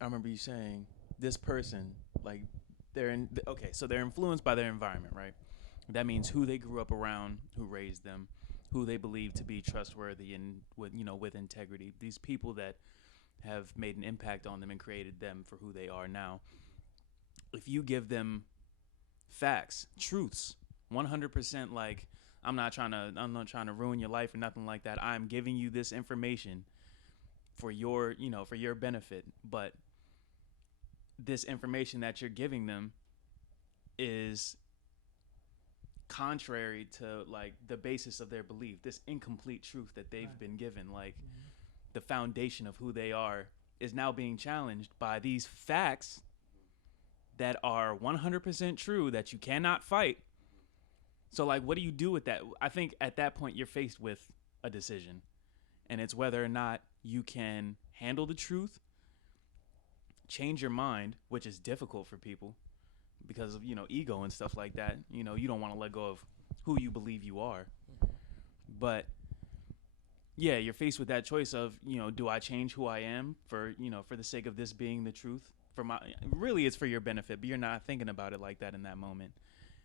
I remember you saying this person, like, they're influenced by their environment, right? That means who they grew up around, who raised them, who they believe to be trustworthy and with integrity. These people that have made an impact on them and created them for who they are now. If you give them facts, truths, 100%, like, I'm not trying to ruin your life or nothing like that. I'm giving you this information for your, for your benefit. But this information that you're giving them is contrary to like the basis of their belief, this incomplete truth that they've been given, like the foundation of who they are is now being challenged by these facts that are 100% true that you cannot fight. So like, what do you do with that? I think at that point you're faced with a decision, and it's whether or not you can handle the truth, change your mind, which is difficult for people because of, ego and stuff like that. You don't want to let go of who you believe you are. But yeah, you're faced with that choice of, do I change who I am for the sake of this being the truth? Really it's for your benefit, but you're not thinking about it like that in that moment.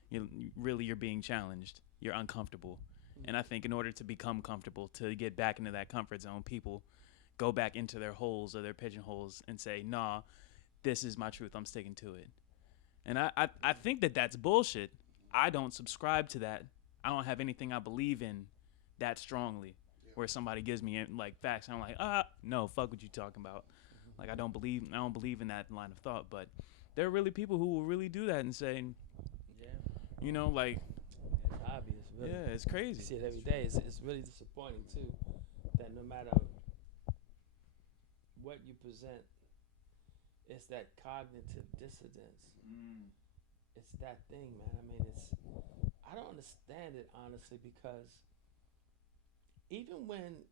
You're being challenged. You're uncomfortable. And I think in order to become comfortable, to get back into that comfort zone, people go back into their holes or their pigeonholes and say, nah, this is my truth. I'm sticking to it. And I think that that's bullshit. I don't subscribe to that. I don't have anything I believe in that strongly where somebody gives me like facts. And I'm like, no, fuck what you talking about. Like, I don't believe in that line of thought. But there are really people who will really do that and say, like, it's obvious. Really. Yeah, it's crazy. You see it every day. It's really disappointing too, that no matter what you present, it's that cognitive dissonance. It's that thing, man. I mean, I don't understand it honestly, because even when,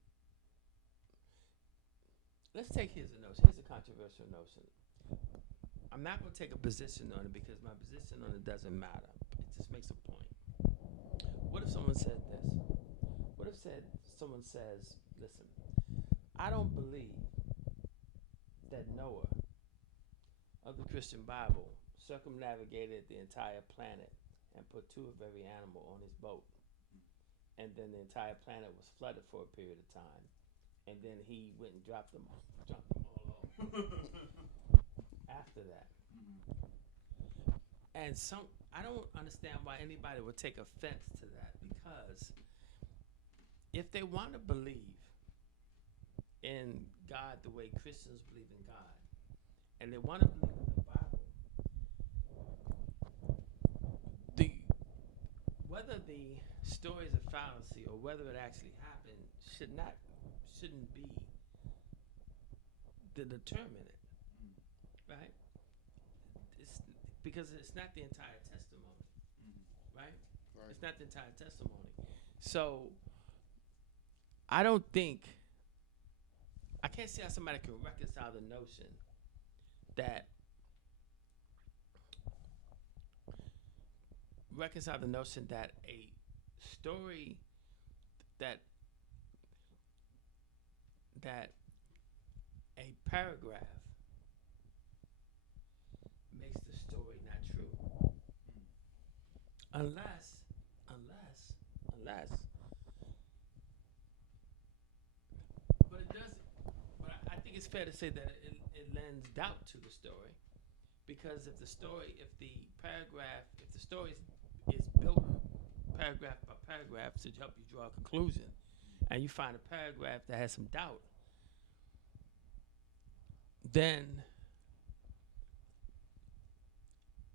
let's take here's a controversial notion. I'm not going to take a position on it because my position on it doesn't matter. It just makes a point. What if someone said this? What if someone says, listen, I don't believe that Noah of the Christian Bible circumnavigated the entire planet and put 2 of every animal on his boat. And then the entire planet was flooded for a period of time. And then he went and dropped them all off after that. And I don't understand why anybody would take offense to that, because if they want to believe in God the way Christians believe in God, and they want to believe in the Bible, whether the story is a fallacy or whether it actually happened shouldn't be the determinant, right? Because it's not the entire testimony, right? It's not the entire testimony. So I can't see how somebody can reconcile the notion that a story that a paragraph makes the story not true, unless but it doesn't. But I think it's fair to say that it lends doubt to the story, because if the story is built paragraph by paragraph to help you draw a conclusion, and you find a paragraph that has some doubt, then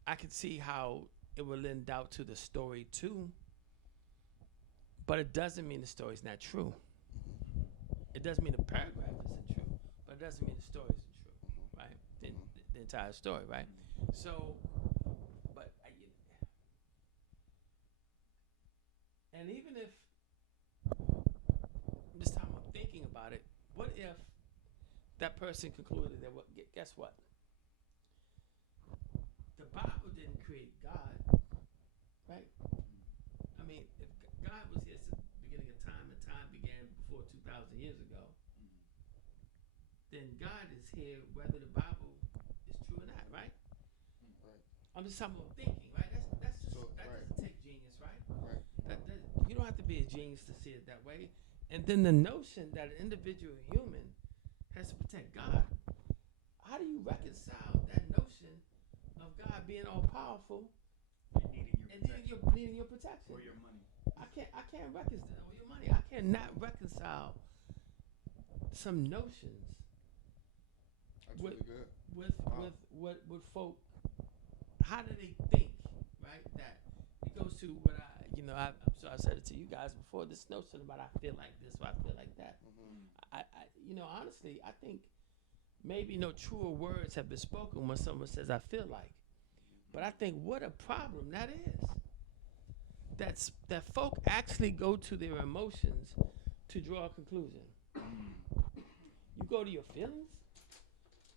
I can see how it will lend doubt to the story too. But it doesn't mean the story's not true. It doesn't mean the paragraph isn't true, but it doesn't mean the story isn't true, right? The entire story, right? So, and even if, this time I'm thinking about it, what if that person concluded that, guess what? The Bible didn't create God, right? I mean, if God was here since the beginning of time, and time began before 2,000 years ago, then God is here whether the Bible is true or not, right? I'm just talking about thinking, right? That doesn't take genius, right? You don't have to be a genius to see it that way. And then the notion that an individual human has to protect God. How do you reconcile that notion of God being all powerful and needing your protection or your money? I can't reconcile your money. I cannot reconcile some notions That's with really good. with Wow. with folk. How do they think, right? That it goes to what I'm sure I said it to you guys before. This notion about I feel like this, or I feel like that. Honestly, I think maybe no truer words have been spoken when someone says I feel like. But I think what a problem that is. That folk actually go to their emotions to draw a conclusion. You go to your feelings.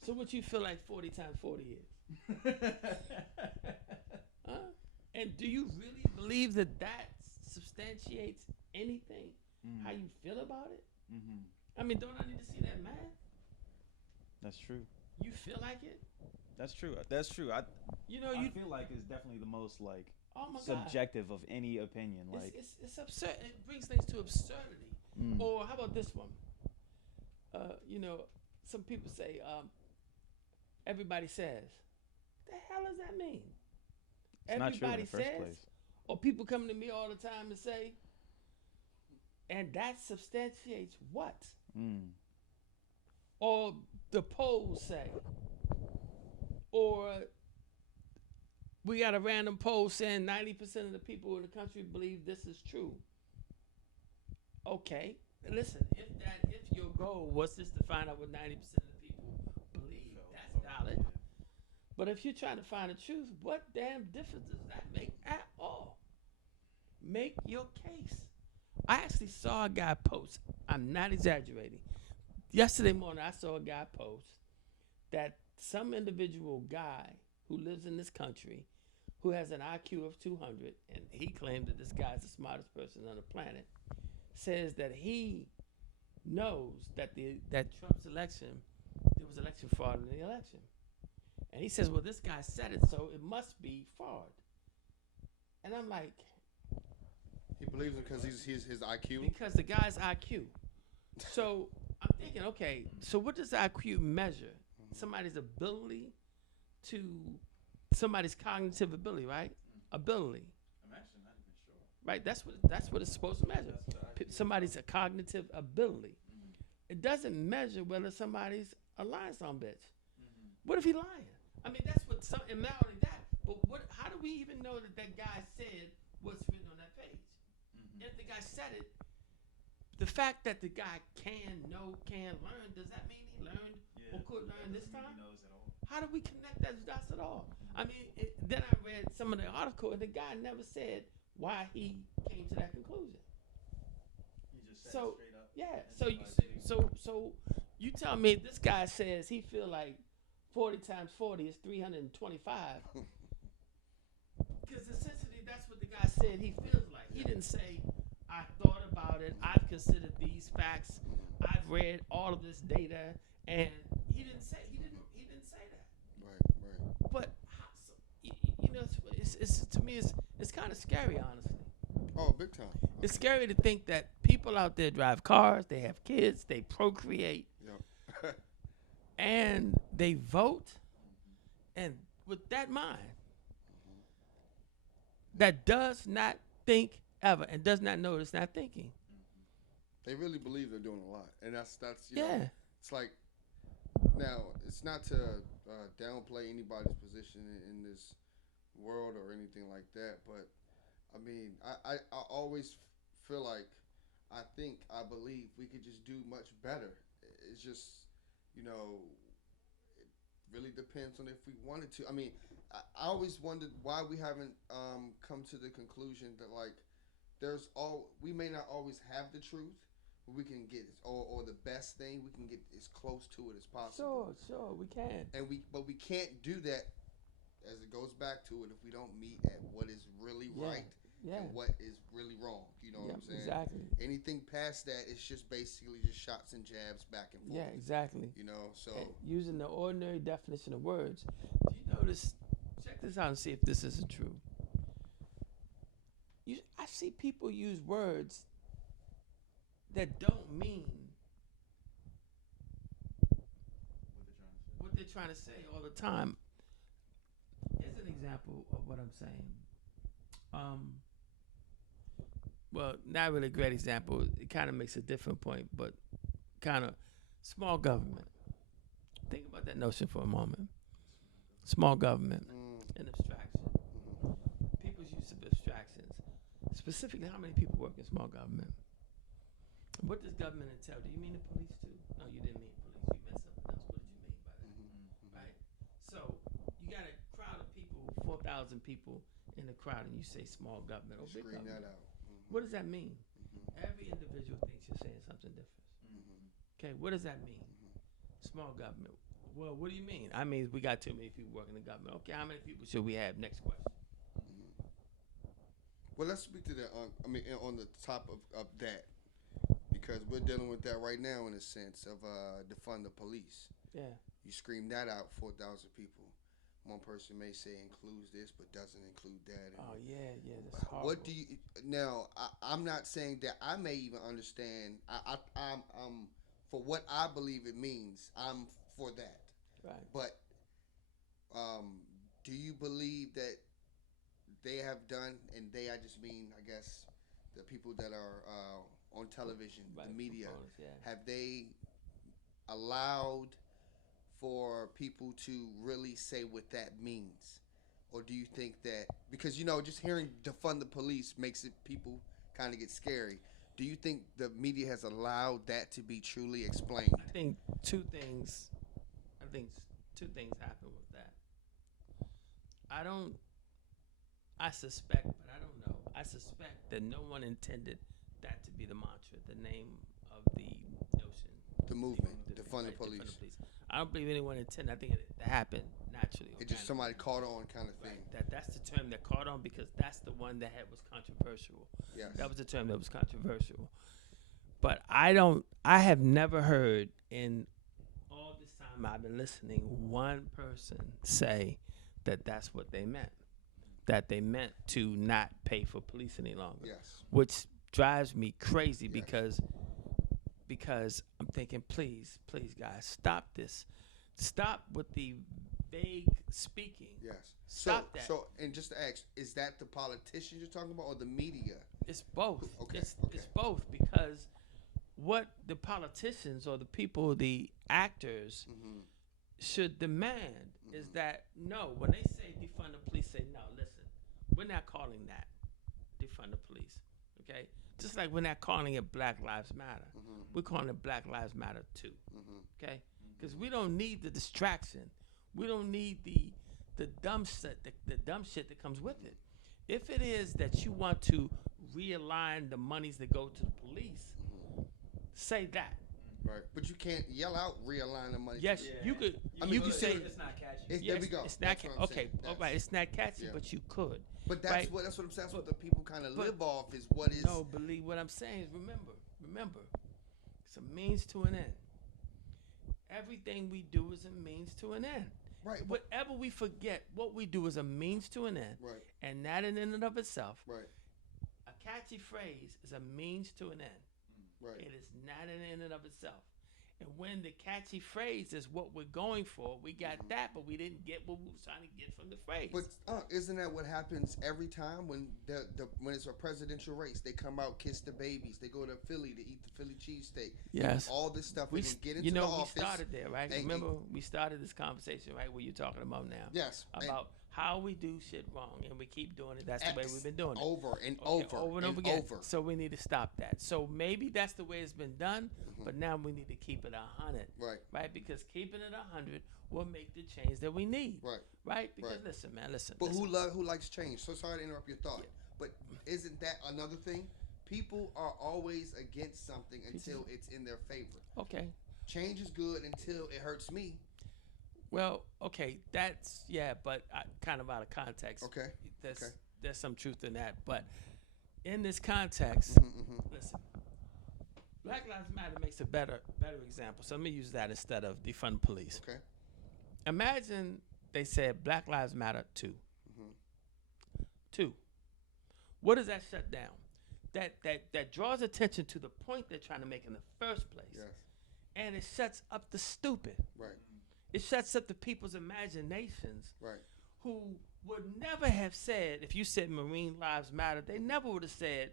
So what you feel like 40 times 40 is? Huh? And do you really believe that substantiates anything? How you feel about it? I mean, don't I need to see that math? That's true. You feel like it? That's true. That's true. I You feel like it's definitely the most like oh my God. subjective of any opinion. Like It's absurd. It brings things to absurdity. Or how about this one? Some people say, everybody says. The hell does that mean? it's not true in the first place. Or people come to me all the time and say, and that substantiates what? Or the polls say. Or we got a random poll saying 90% of the people in the country believe this is true. Okay, listen, if your goal was just to find out what 90% of the people believe, that's valid. But if you're trying to find the truth, what damn difference does that make at all? Make your case. I actually saw a guy post, I'm not exaggerating. Yesterday morning, I saw a guy post that some individual guy who lives in this country who has an IQ of 200, and he claimed that this guy's the smartest person on the planet, says that he knows that Trump's election, there was election fraud in the election. And he says, well, this guy said it, so it must be fraud. And I'm like, He believes it because he's his IQ. because the guy's IQ. So I'm thinking, okay, so what does IQ measure? Somebody's ability to, somebody's cognitive ability, right? Ability. I'm actually not even sure. Right, that's what it's supposed to measure. Somebody's a cognitive ability. It doesn't measure whether somebody's a lying son of a bitch. What if he lying? I mean, that's what some. And not only that, but how do we even know that guy said what's written on that page? If the guy said it, the fact that the guy can learn, does that mean he learned or could learn this time? He knows at all. How do we connect those dots at all? I mean, then I read some of the article, and the guy never said why he came to that conclusion. He just said So it straight up. yeah, so you tell me this guy says he feel like 40 times 40 is 325. Because essentially that's what the guy said he feels like. He didn't say, I thought about it, I've considered these facts, I've read all of this data, and he didn't say that. Right. But it's to me it's kind of scary, honestly. Oh, big time. It's scary to think that people out there drive cars, they have kids, they procreate, Yep. and they vote, and with that mind, that does not think ever and does not know it's not thinking. They really believe they're doing a lot, and that's you Yeah. know, it's like, now it's not to downplay anybody's position in this world or anything like that, but I mean, I always feel like I believe we could just do much better. It's just, it really depends on if we wanted to. I mean, I always wondered why we haven't come to the conclusion that, like, we may not always have the truth, but we can get or the best thing we can get as close to it as possible. Sure, we can. But we can't do that, as it goes back to it, if we don't meet at what is really right and what is really wrong. You know what I'm saying? Exactly. Anything past that, it's just basically just shots and jabs back and forth. Yeah, exactly. So And using the ordinary definition of words, do you notice? Check this out and see if this isn't true. I see people use words that don't mean what they're trying to say all the time. Here's an example of what I'm saying. well, not really a great example. It kind of makes a different point, but kind of small government. Think about that notion for a moment. Small government, an abstraction. People's use of abstractions. Specifically, how many people work in small government? What does government entail? Do you mean the police too? No, you didn't mean police. You meant something else. What did you mean by that? Right? So you got a crowd of people, 4,000 people in the crowd, and you say small government or big Scream government. that out. What does that mean? Every individual thinks you're saying something different. Okay, what does that mean? Small government. Well, what do you mean? I mean, we got too many people working in government. Okay, how many people should we have? Next question. Well, let's speak to that. On the top of that, because we're dealing with that right now in a sense of defund the police. Yeah. You scream that out, 4,000 people. One person may say includes this, but doesn't include that. Oh yeah, that's horrible. What do you now? I'm not saying that I may even understand. I'm for what I believe it means. I'm for that. Right. But do you believe that they have done, and they, I just mean, I guess, the people that are on television, Right, the media, proponents, yeah. have they allowed for people to really say what that means? Or do you think that, because, just hearing defund the police makes it, people kind of get scary. Do you think the media has allowed that to be truly explained? I think two things happen with that. I suspect, but I don't know. I suspect that no one intended that to be the mantra, the name of the notion. The movement, defund the police. I don't believe anyone intended. I think it happened naturally. It just somebody caught on kind of thing. Right. That's the term that caught on because that's the one that was controversial. Yes. That was the term that was controversial. But I have never heard in all this time I've been listening one person say that that's what they meant. That they meant to not pay for police any longer. Yes. Which drives me crazy Yes. because I'm thinking, please, guys, stop this. Stop with the vague speaking. Yes. Stop that. So, and just to ask, is that the politicians you're talking about or the media? It's both. Okay. It's both because what the politicians or the people, the actors, should demand is that no, when they say defund the police, say no. Listen, we're not calling that defund the police. Okay, just like we're not calling it Black Lives Matter, we're calling it Black Lives Matter too. Okay, because we don't need the distraction. We don't need the dumb shit, the dumb shit that comes with it. If it is that you want to realign the monies that go to the police, say that. Right, but you can't yell out realign the money. Yes, you could. I mean, you could say it's not catchy. there we go. It's not That's what I'm okay. saying. All right, it's not catchy, but you could. But that's right? what I'm saying. That's what the people kind of live off is what is. No, believe what I'm saying is remember, it's a means to an end. Everything we do is a means to an end. Right. Whatever we forget, what we do is a means to an end. Right. And that in and of itself. Right. A catchy phrase is a means to an end. Right. It is not an end in of itself. And when the catchy phrase is what we're going for, we got that, but we didn't get what we were trying to get from the phrase. But isn't that what happens every time when when it's a presidential race? They come out, kiss the babies. They go to Philly to eat the Philly cheesesteak. Yes. All this stuff. We, and then get into the office. We started there, right? Remember, we started this conversation, right, where you're talking about now. Yes. About how we do shit wrong, and we keep doing it. That's the way we've been doing it. Over and over and over again. So we need to stop that. So maybe that's the way it's been done, but now we need to keep it 100. Right. Right? Because keeping it 100 will make the change that we need. Right. Right? Because Right. listen, man, listen. But listen. who likes change? So sorry to interrupt your thought. Yeah. But isn't that another thing? People are always against something until it's in their favor. Okay. Change is good until it hurts me. Well, okay, that's but kind of out of context. Okay. There's some truth in that, but in this context, listen, Black Lives Matter makes a better example. So let me use that instead of defund police. Okay. Imagine they said Black Lives Matter 2. 2. What does that shut down? That draws attention to the point they're trying to make in the first place. Yes. And it shuts up the stupid. Right. It shuts up the people's imaginations. Right. Who would never have said, if you said Marine Lives Matter, they never would have said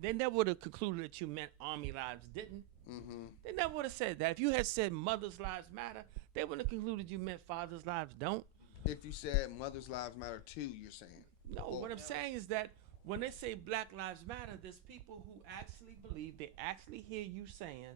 they never would have concluded that you meant army lives didn't. Mm-hmm. They never would have said that. If you had said mothers' lives matter, they wouldn't have concluded you meant fathers' lives don't. If you said mothers' lives matter too, you're saying. No, Well, what I'm saying is that when they say Black Lives Matter, there's people who actually believe, they actually hear you saying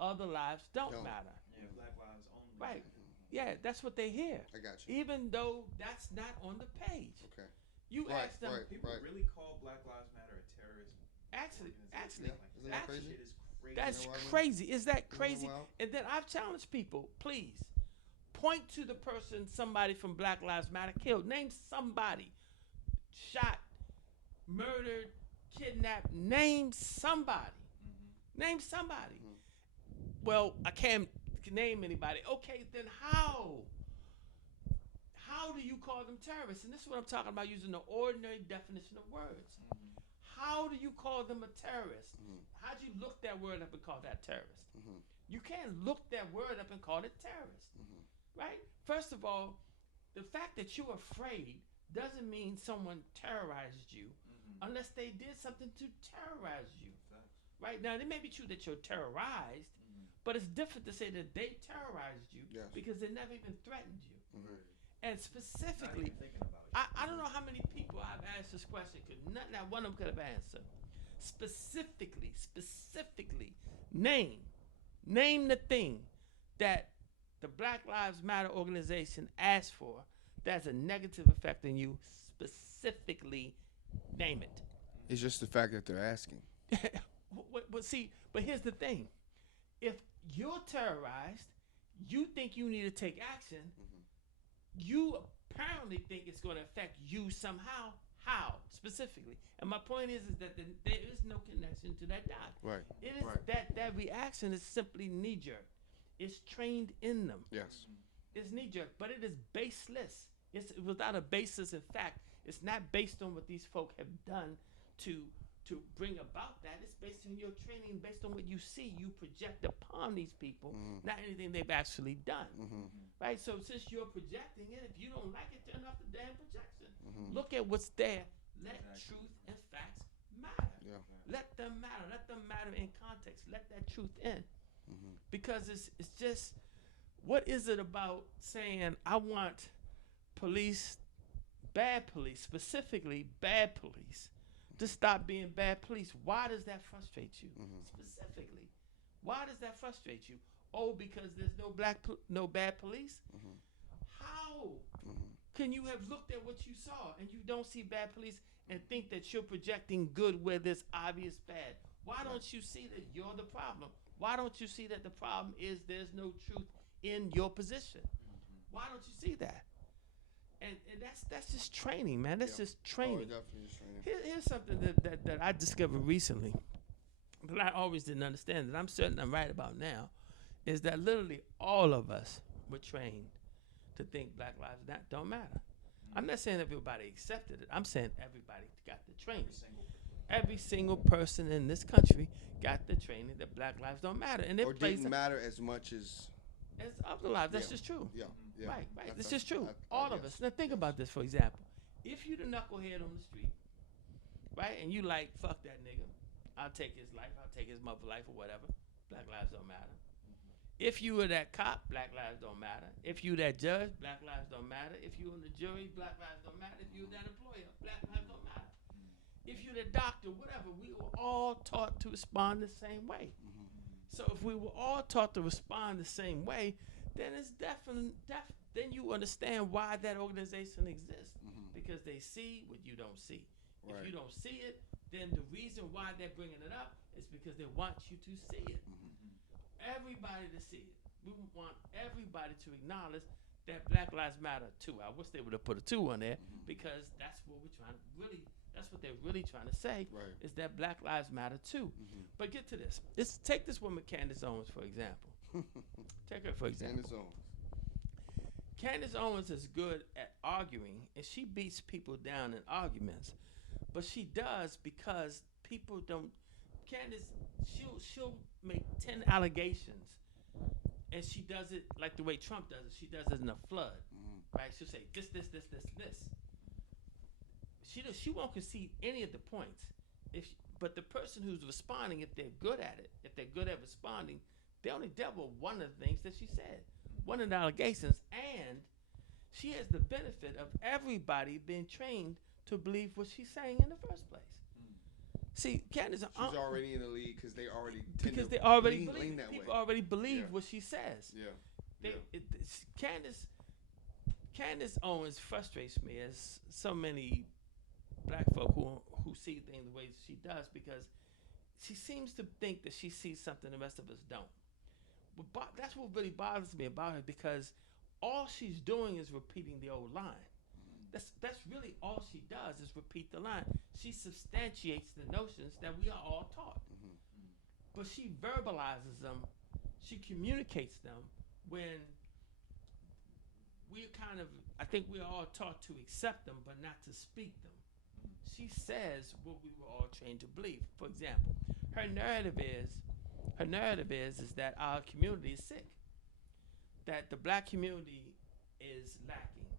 other lives don't matter. Yeah, Black Lives Only. Right. Yeah, that's what they hear. I got you. Even though that's not on the page. Okay. You Right, ask them. right. People really call Black Lives Matter a terrorist Actually, organization. Isn't that actually, crazy? Shit is crazy. that's You know what I mean? crazy. Is that Isn't that crazy? wild? And then I've challenged people, please point to the person somebody from Black Lives Matter killed. Name somebody shot, murdered, kidnapped. Name somebody. Name somebody. Well, I can't name anybody. Okay, then how? How do you call them terrorists? And this is what I'm talking about, using the ordinary definition of words. How do you call them a terrorist? How'd you look that word up and call that terrorist? You can't look that word up and call it terrorist, right? First of all, the fact that you're afraid doesn't mean someone terrorized you unless they did something to terrorize you, right? Now, it may be true that you're terrorized, but it's different to say that they terrorized you because they never even threatened you. And specifically, I don't know how many people I've asked this question because not one of them could have answered. Specifically, name the thing that the Black Lives Matter organization asked for that's a negative effect on you. Specifically, name it. It's just the fact that they're asking. But here's the thing: if you're terrorized, you think you need to take action. You apparently think it's going to affect you somehow. How specifically? And my point is that there is no connection to that dot. Right. It is that reaction is simply knee jerk. It's trained in them. Yes. It's knee jerk, but it is baseless. It's without a basis in fact. It's not based on what these folk have done to bring about that. It's based on your training, based on what you see, you project upon these people, not anything they've actually done. Right? So since you're projecting it, if you don't like it, turn off the damn projection. Look at what's there. Let truth and facts matter. Yeah. Let them matter. Let them matter in context. Let that truth in. Because it's just, what is it about saying I want police, bad police, specifically bad police, to stop being bad police? Why does that frustrate you? Specifically, why does that frustrate you? Oh, because there's no bad police? How can you have looked at what you saw and you don't see bad police and think that you're projecting good where there's obvious bad? Why don't you see that you're the problem? Why don't you see that the problem is there's no truth in your position? Why don't you see that? And that's just training, man. That's just training. Definitely is training. Here's something that I discovered recently, but I always didn't understand, that I'm certain I'm right about now, is that literally all of us were trained to think Black lives don't matter. I'm not saying everybody accepted it. I'm saying everybody got the training. Every single person in this country got the training that Black lives don't matter. And it Or plays didn't matter as much as. as other lives. That's Yeah. just true. Yeah. Yeah. Right. That's- It's just true. I All of guess. us. Now think about this, for example. If you the knucklehead on the street, right, and you like, fuck that nigga, I'll take his life, I'll take his mother life or whatever, Black lives don't matter. If you were that cop, Black lives don't matter. If you that judge, Black lives don't matter. If you in the jury, Black lives don't matter. If you that employer, Black lives don't matter. If you the doctor, whatever, we were all taught to respond the same way. So if we were all taught to respond the same way, then it's then you understand why that organization exists, because they see what you don't see. Right. If you don't see it, then the reason why they're bringing it up is because they want you to see it. Everybody to see it. We want everybody to acknowledge that Black Lives Matter too. I wish they would have put a 2 on there, because that's what we're trying to really. That's what they're really trying to say, Right. is that Black Lives Matter too. But get to this. Take this woman, Candace Owens, for example. Take her for example. Candace Owens. Candace Owens is good at arguing, and she beats people down in arguments. But she does because people don't. Candace, she'll make 10 allegations, and she does it like the way Trump does it. She does it in a flood, right? She'll say this. She won't concede any of the points, But the person who's responding, if they're good at it, if they're good at responding, they only dealt with one of the things that she said, one of the allegations, and she has the benefit of everybody being trained to believe what she's saying in the first place. See, Candace, she's already in the league because they already believe that people way. already believe what she says. Yeah. Candace Owens frustrates me as so many black folk who see things the way she does, because she seems to think that she sees something the rest of us don't. But that's what really bothers me about her, because all she's doing is repeating the old line. That's really all she does is repeat the line. She substantiates the notions that we are all taught. But she verbalizes them, she communicates them when I think we're all taught to accept them but not to speak them. She says what we were all trained to believe. For example, her narrative is that our community is sick, that the black community is lacking,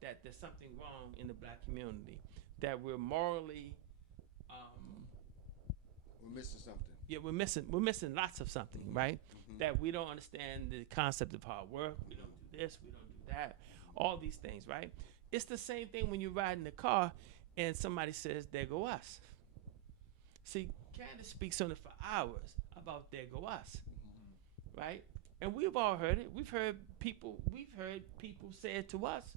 that there's something wrong in the black community, that we're morally we're missing something. Yeah, we're missing lots of something, right? That we don't understand the concept of hard work. We don't do this, we don't do that. All these things, right? It's the same thing when you ride in the car and somebody says, "There go us." See, Candace speaks on it for hours about "there go us," right? And we've all heard it. We've heard people say it to us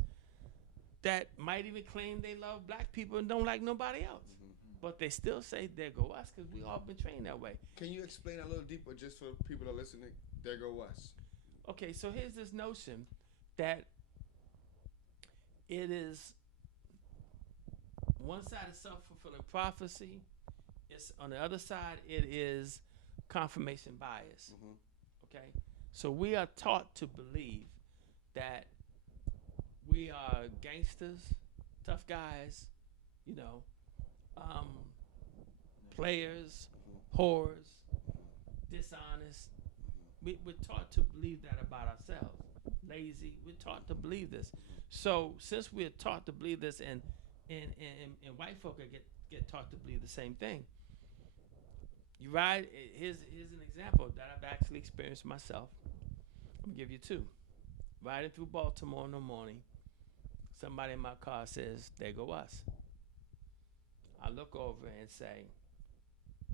that might even claim they love black people and don't like nobody else. But they still say "there go us" because we all been trained that way. Can you explain a little deeper just for people that are listening? There go us. Okay, so here's this notion that it is one side is self-fulfilling prophecy. It's on the other side, it is confirmation bias. Okay, so we are taught to believe that we are gangsters, tough guys, players, whores, dishonest. We're taught to believe that about ourselves. Lazy. We're taught to believe this. So since we're taught to believe this, and white folk get taught to believe the same thing. You ride. Here's an example that I've actually experienced myself. I'm gonna give you two. Riding through Baltimore in the morning, somebody in my car says, "There go us." I look over and say,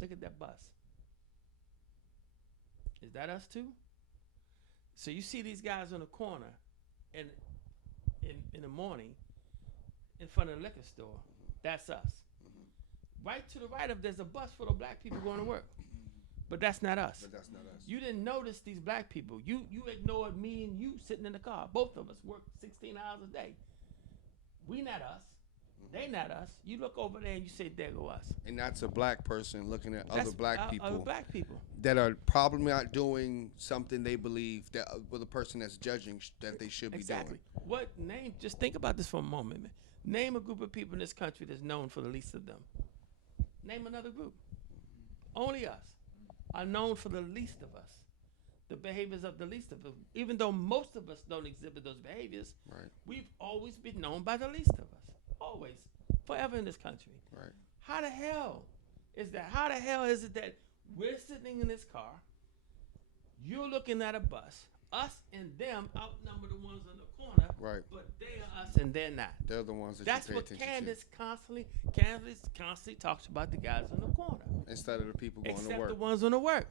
"Look at that bus. Is that us too?" So you see these guys on the corner in the morning in front of the liquor store. That's us. Right to the right of there's a bus full of black people going to work. But that's not us. You didn't notice these black people. You ignored me and you sitting in the car. Both of us work 16 hours a day. We not us. They not us. You look over there and you say, "There go us." And that's a black person looking at other black people. Other black people that are probably not doing something they believe that with a person that's judging that they should be doing. What name? Just think about this for a moment, man. Name a group of people in this country that's known for the least of them. Name another group. Only us are known for the least of us. The behaviors of the least of us. Even though most of us don't exhibit those behaviors, right, we've always been known by the least of us. Always. Forever in this country. Right. How the hell is that? How the hell is it that we're sitting in this car, you're looking at a bus, us and them outnumber the ones on the corner, right, but they are us and they're not. They're the ones that That's you pay what attention Candace constantly talks about, the guys on the corner. Instead of the people going to work. Except the ones on the work.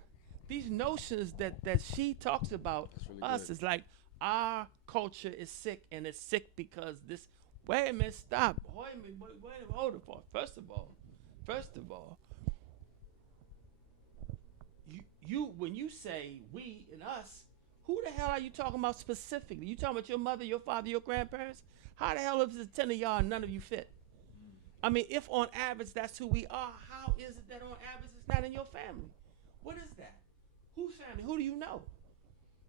These notions that she talks about really us good. is like our culture is sick, and it's sick because this. Wait a minute, stop. Wait a minute, hold it for. First of all, you when you say we and us, who the hell are you talking about specifically? You talking about your mother, your father, your grandparents? How the hell if there's 10 of y'all and none of you fit? I mean, if on average that's who we are, how is it that on average it's not in your family? What is that? Whose family? Who do you know?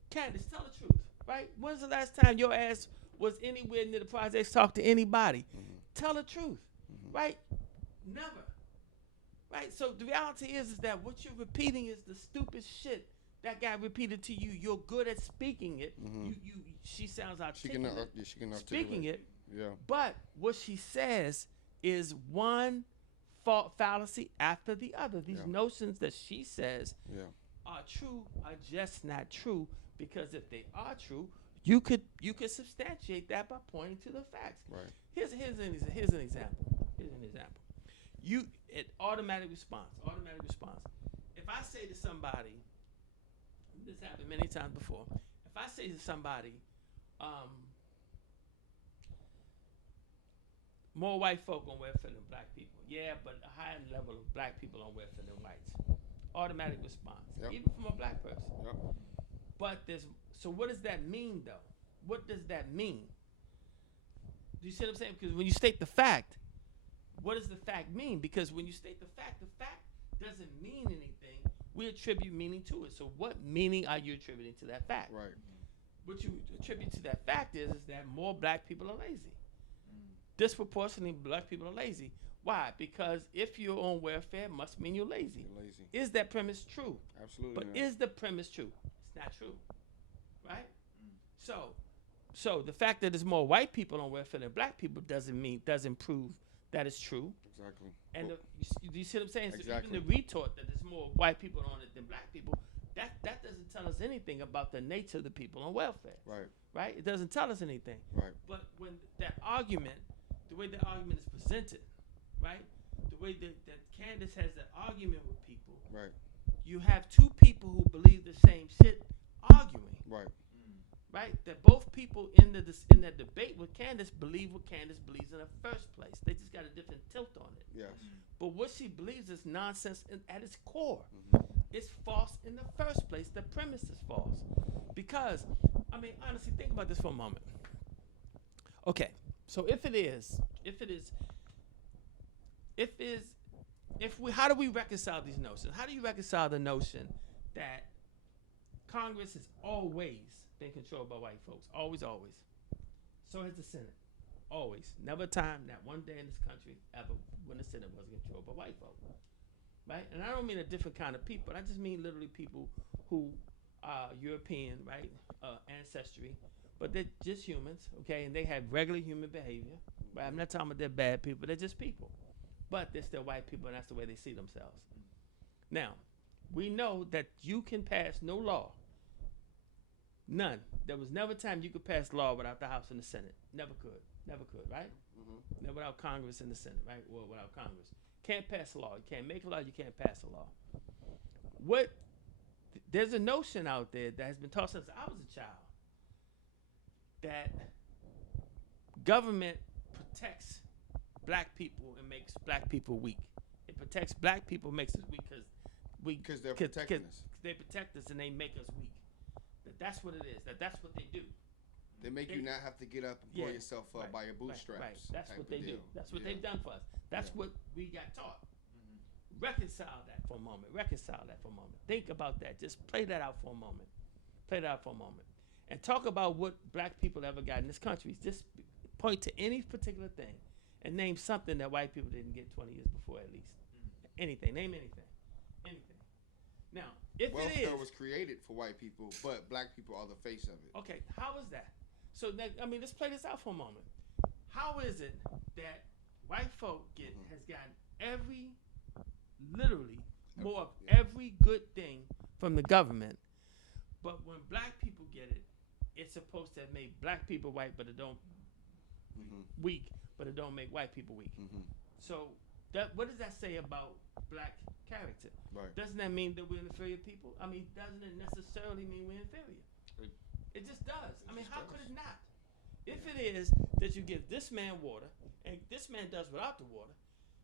Candace, tell the truth, right? When's the last time your ass was anywhere near the projects, talk to anybody? Tell the truth, right? Never, right? So the reality is that what you're repeating is the stupid shit that guy repeated to you. You're good at speaking it. She sounds articulate. She can speaking it. Yeah. But what she says is one fallacy after the other. These notions that she says are true are just not true, because if they are true, you could substantiate that by pointing to the facts. Right. Here's an example. Here's an example. Automatic response. If I say to somebody, this happened many times before. If I say to somebody, more white folk on welfare than black people. Yeah, but a higher level of black people on welfare than whites. Automatic response, even from a black person. Yep. But so what does that mean, though? What does that mean? Do you see what I'm saying? Because when you state the fact, what does the fact mean? Because when you state the fact doesn't mean anything. We attribute meaning to it. So what meaning are you attributing to that fact? Right. What you attribute to that fact is that more black people are lazy. Disproportionately, black people are lazy. Why? Because if you're on welfare, it must mean you're lazy. Is that premise true? Absolutely. But is the premise true? It's not true, right? So the fact that there's more white people on welfare than black people doesn't prove that it's true. Exactly. And you see what I'm saying? Exactly. So even the retort that there's more white people on it than black people, that doesn't tell us anything about the nature of the people on welfare. Right. Right? It doesn't tell us anything. Right. But when that argument, the way the argument is presented, right? The way that Candace has that argument with people, right? You have two people who believe the same shit arguing, right? Right? That both people in that debate with Candace believe what Candace believes in the first place. They just got a different tilt on it. Yes. But what she believes is nonsense at its core. Mm-hmm. It's false in the first place. The premise is false. Because, I mean, honestly, think about this for a moment. Okay, so how do we reconcile these notions? How do you reconcile the notion that Congress has always been controlled by white folks? Always, always. So has the Senate. Always. Never a time, not one day in this country ever when the Senate wasn't controlled by white folks. Right? And I don't mean a different kind of people. I just mean literally people who are European, right? Ancestry. But they're just humans, okay? And they have regular human behavior. Right? I'm not talking about they're bad people. They're just people. But they're still white people, and that's the way they see themselves. Now, we know that you can pass no law. None. There was never a time you could pass law without the House and the Senate. Never could, right? Mm-hmm. Never without Congress and the Senate, right? Or without Congress. Can't pass a law. You can't make a law. You can't pass a law. There's a notion out there that has been taught since I was a child that government protects black people and makes black people weak. It protects black people, makes us weak because they're protecting us. They protect us and they make us weak. That's what it is. That's what they do. They make you not have to get up and pull yourself up by your bootstraps. Right. That's what they do. That's what they've done for us. That's what we got taught. Mm-hmm. Reconcile that for a moment. Think about that. Just play that out for a moment. And talk about what black people ever got in this country. Just point to any particular thing and name something that white people didn't get 20 years before at least. Mm-hmm. Anything. Name anything. Now, if welfare was created for white people, but black people are the face of it. Okay, how is that? So, let's play this out for a moment. How is it that white folk has gotten every good thing from the government, but when black people get it, it's supposed to have made black people white, but it don't weak, but it don't make white people weak. Mm-hmm. So, what does that say about black character? Right. Doesn't that mean that we're inferior people? I mean, doesn't it necessarily mean we're inferior? It just does. How could it not? If it is that you give this man water, and this man does without the water,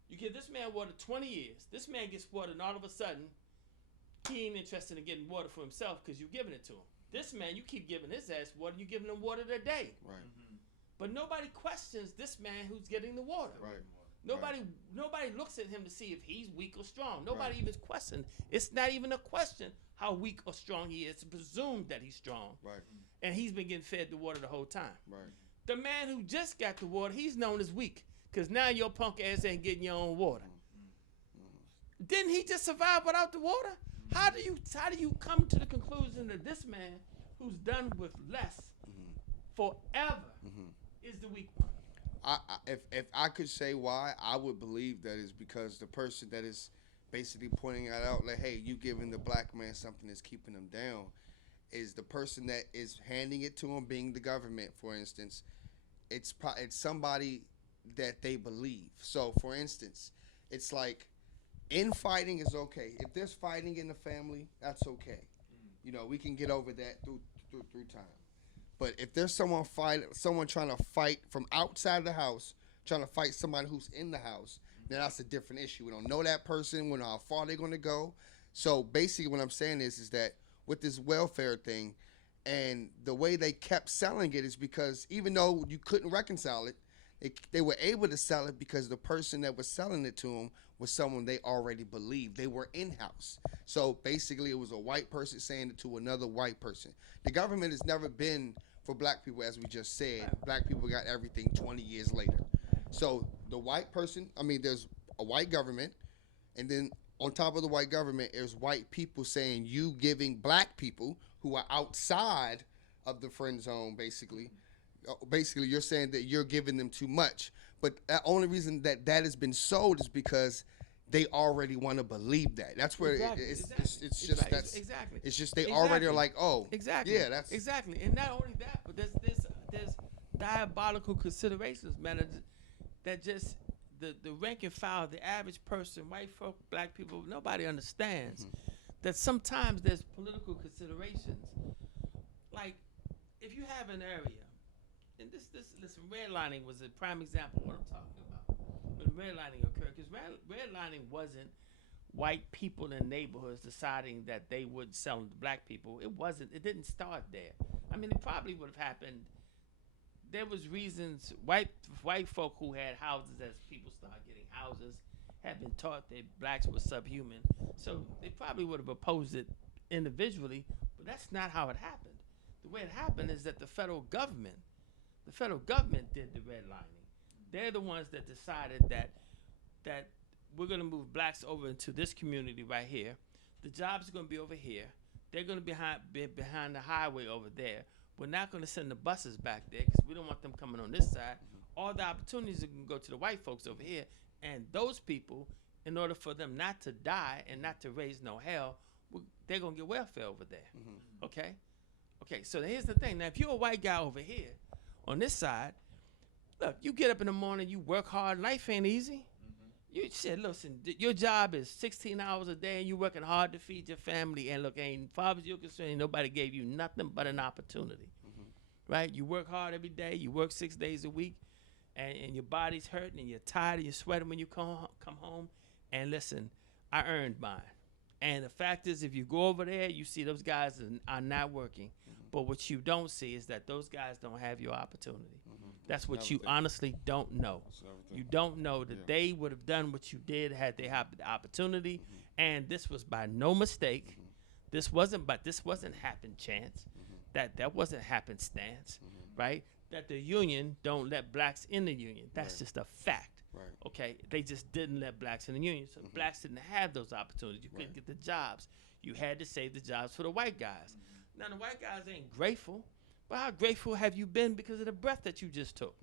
you give this man water 20 years, this man gets water, and all of a sudden, he ain't interested in getting water for himself because you're giving it to him. This man, you keep giving his ass water, you giving him water today. Right. Mm-hmm. But nobody questions this man who's getting the water. Right. Nobody looks at him to see if he's weak or strong. Nobody even questions. It's not even a question how weak or strong he is. It's presumed that he's strong. Right. And he's been getting fed the water the whole time. Right. The man who just got the water, he's known as weak because now your punk ass ain't getting your own water. Mm-hmm. Didn't he just survive without the water? How do you come to the conclusion that this man who's done with less forever is the weak one? if I could say why, I would believe that is because the person that is basically pointing that out, like, hey, you giving the black man something that's keeping them down, is the person that is handing it to him, being the government, for instance. It's somebody that they believe. So, for instance, it's like infighting is okay. If there's fighting in the family, that's okay. You know, we can get over that through time. But if there's someone trying to fight from outside the house, trying to fight somebody who's in the house, then that's a different issue. We don't know that person. We don't know how far they're going to go. So basically, what I'm saying is that with this welfare thing, and the way they kept selling it is because even though you couldn't reconcile it, they were able to sell it because the person that was selling it to them was someone they already believed. They were in-house. So basically it was a white person saying it to another white person. The government has never been for black people, as we just said. Black people got everything 20 years later. So the white person, there's a white government, and then on top of the white government, there's white people saying you giving black people who are outside of the friend zone, basically you're saying that you're giving them too much. But the only reason that has been sold is because they already want to believe that. That's where it's just that's exactly. It's just they already are like, oh, exactly. Yeah, that's exactly. And not only that, but there's diabolical considerations, man. That just the rank and file, the average person, white folk, black people, nobody understands that sometimes there's political considerations. Like if you have an area. And listen, redlining was a prime example of what I'm talking about. When redlining occurred, because redlining wasn't white people in neighborhoods deciding that they would sell to black people. It didn't start there. It probably would have happened. There was reasons, white folk who had houses, as people started getting houses, had been taught that blacks were subhuman. So they probably would have opposed it individually, but that's not how it happened. The way it happened is that the federal government did the redlining. They're the ones that decided that we're going to move blacks over into this community right here. The jobs are going to be over here. They're going to be behind the highway over there. We're not going to send the buses back there because we don't want them coming on this side. All the opportunities are going to go to the white folks over here. And those people, in order for them not to die and not to raise no hell, they're going to get welfare over there. Okay? Okay, so here's the thing. Now, if you're a white guy over here, on this side, look, you get up in the morning, you work hard. Life ain't easy. You said, listen, your job is 16 hours a day, and you're working hard to feed your family. And look, as far as you're concerned, nobody gave you nothing but an opportunity, right? You work hard every day. You work 6 days a week, and your body's hurting, and you're tired, and you're sweating when you come home. And listen, I earned mine. And the fact is, if you go over there, you see those guys are not working. But what you don't see is that those guys don't have your opportunity. That's what you honestly don't know. You don't know that they would have done what you did had they had the opportunity. And this was by no mistake. This wasn't happen chance. That wasn't happenstance, right? That the union don't let blacks in the union. That's just a fact. Right. Okay, they just didn't let blacks in the union, so blacks didn't have those opportunities. You couldn't get the jobs. You had to save the jobs for the white guys. Now the white guys ain't grateful, but how grateful have you been because of the breath that you just took?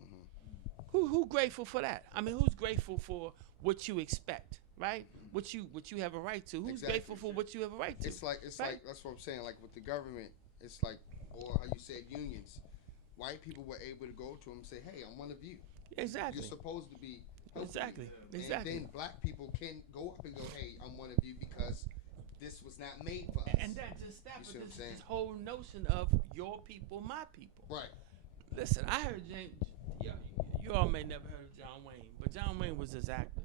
Who grateful for that? Who's grateful for what you expect, right? What you have a right to? Who's grateful for what you have a right to? It's like that's what I'm saying. Like with the government, it's like, or how you said unions. White people were able to go to them and say, "Hey, I'm one of you. Exactly. You're supposed to be." Exactly. And then black people can go up and go, "Hey, I'm one of you because this was not made for us." And that just that, but this whole notion of your people, my people. Right. Listen, I heard James. You all may never heard of John Wayne, but John Wayne was his actor,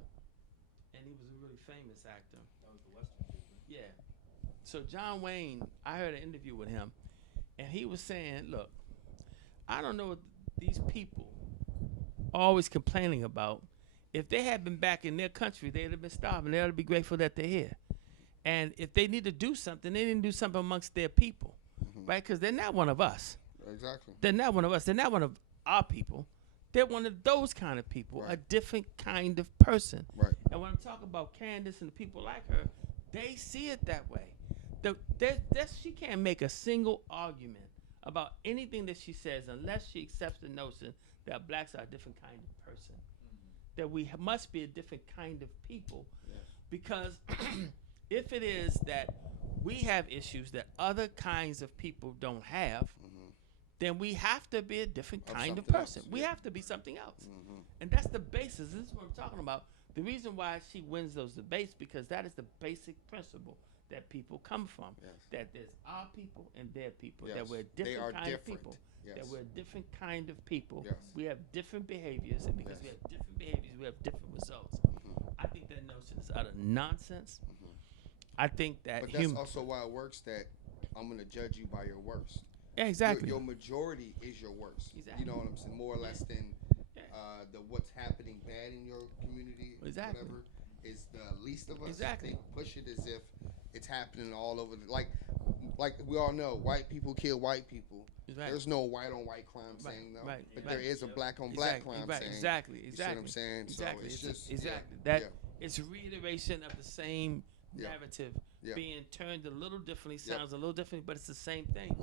and he was a really famous actor. That was the Western dude, right? Yeah. So John Wayne, I heard an interview with him, and he was saying, "Look, I don't know what these people are always complaining about. If they had been back in their country, they'd have been starving. They ought to be grateful that they're here. And if they need to do something, they need to do something amongst their people, right? Because they're not one of us. Exactly. They're not one of us. They're not one of our people. They're one of those kind of people, a different kind of person. Right. And when I'm talking about Candace and the people like her, they see it that way. She can't make a single argument about anything that she says unless she accepts the notion that blacks are a different kind of person, that we must be a different kind of people, because if it is that we have issues that other kinds of people don't have, then we have to be a different kind of something person. else, We yeah. have to be something else. And that's the basis. This is what I'm talking about. The reason why she wins those debates, because that is the basic principle that people come from. Yes. That there's our people and their people. Yes. That we're They different are kind of different. people. Yes. That we're a different kind of people. Yes. We have different behaviors, and because Yes. we have different behaviors, we have different results. I think that notion is utter nonsense. I think that But that's also why it works that I'm going to judge you by your worst. yeah, exactly. Your majority is your worst. Exactly. You know what I'm saying? More or less than the what's happening bad in your community, Exactly. whatever, is the least of us. Exactly. They push it as if it's happening all over. Like we all know, white people kill white people. Right. There's no white on white crime Right, saying no, right, but right. there is a black on black crime right, saying. exactly, You see what I'm exactly. saying? Exactly. So it's just exactly yeah, that. It's reiteration of the same Yeah. narrative Yeah. being turned a little differently, Yep. sounds a little different, but it's the same thing.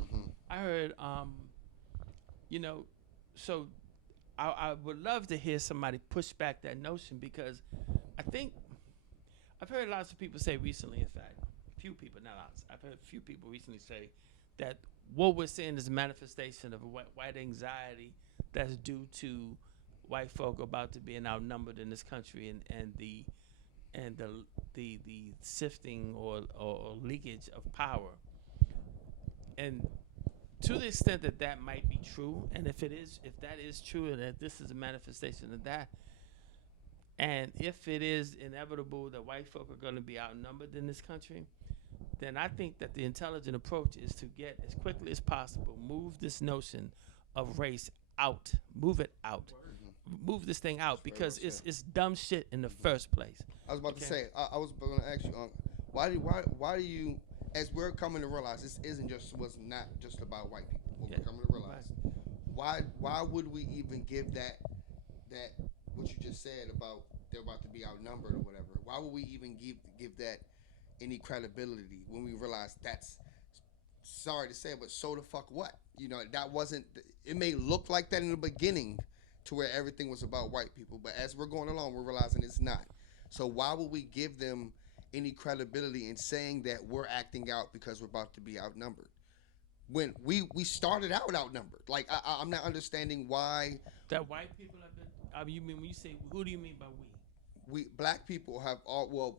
I heard, so I would love to hear somebody push back that notion, because I think I've heard lots of people say recently, in fact, few people, not lots, I've heard a few people recently say that what we're seeing is a manifestation of a white anxiety that's due to white folk about to being outnumbered in this country, and the sifting or leakage of power. And to the extent that that might be true, and if that is true, and that this is a manifestation of that, and if it is inevitable that white folk are going to be outnumbered in this country, then I think that the intelligent approach is to get, as quickly as possible, move this notion of race out, move it out, move this thing out, because it's dumb shit in the first place. I was about to say, I was going to ask you, why do you, as we're coming to realize this was not just about white people. What we're coming to realize, why would we even give that what you just said about they're about to be outnumbered or whatever? Why would we even give that any credibility when we realize that's, sorry to say, but so the fuck what? You know, that wasn't. It may look like that in the beginning, to where everything was about white people, but as we're going along, we're realizing it's not. So why would we give them any credibility in saying that we're acting out because we're about to be outnumbered, when we started out outnumbered? Like I'm not understanding why That white people have been. You mean when you say, who do you mean by we? black people have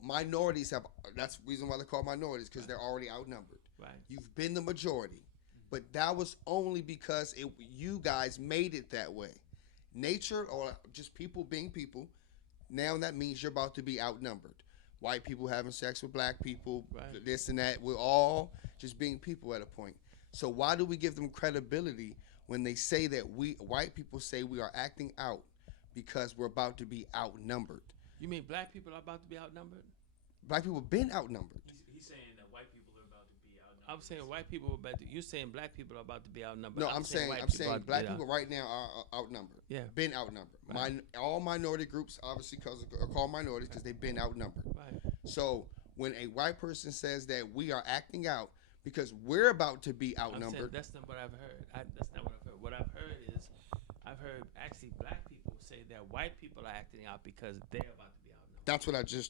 minorities have. That's the reason why they're called minorities, because they're already outnumbered. Right. You've been the majority, but that was only because you guys made it that way. Nature, or just people being people, now that means you're about to be outnumbered. White people having sex with black people, Right. this and that. We're all just being people at a point. So why do we give them credibility when they say that white people say we are acting out because we're about to be outnumbered? You mean black people are about to be outnumbered? Black people have been outnumbered. He's saying that white people are about to be outnumbered. I'm saying white people are about to. You're saying black people are about to be outnumbered. No, I'm saying white black about to people be right now are outnumbered. Yeah. Been outnumbered. Right. All minority groups, obviously, are called minorities because they've been outnumbered. Right. So when a white person says that we are acting out because we're about to be I'm saying outnumbered, that's not what I've heard. That's not what I've heard. What I've heard is, I've heard actually black people say that white people are acting out because they're about to be outnumbered.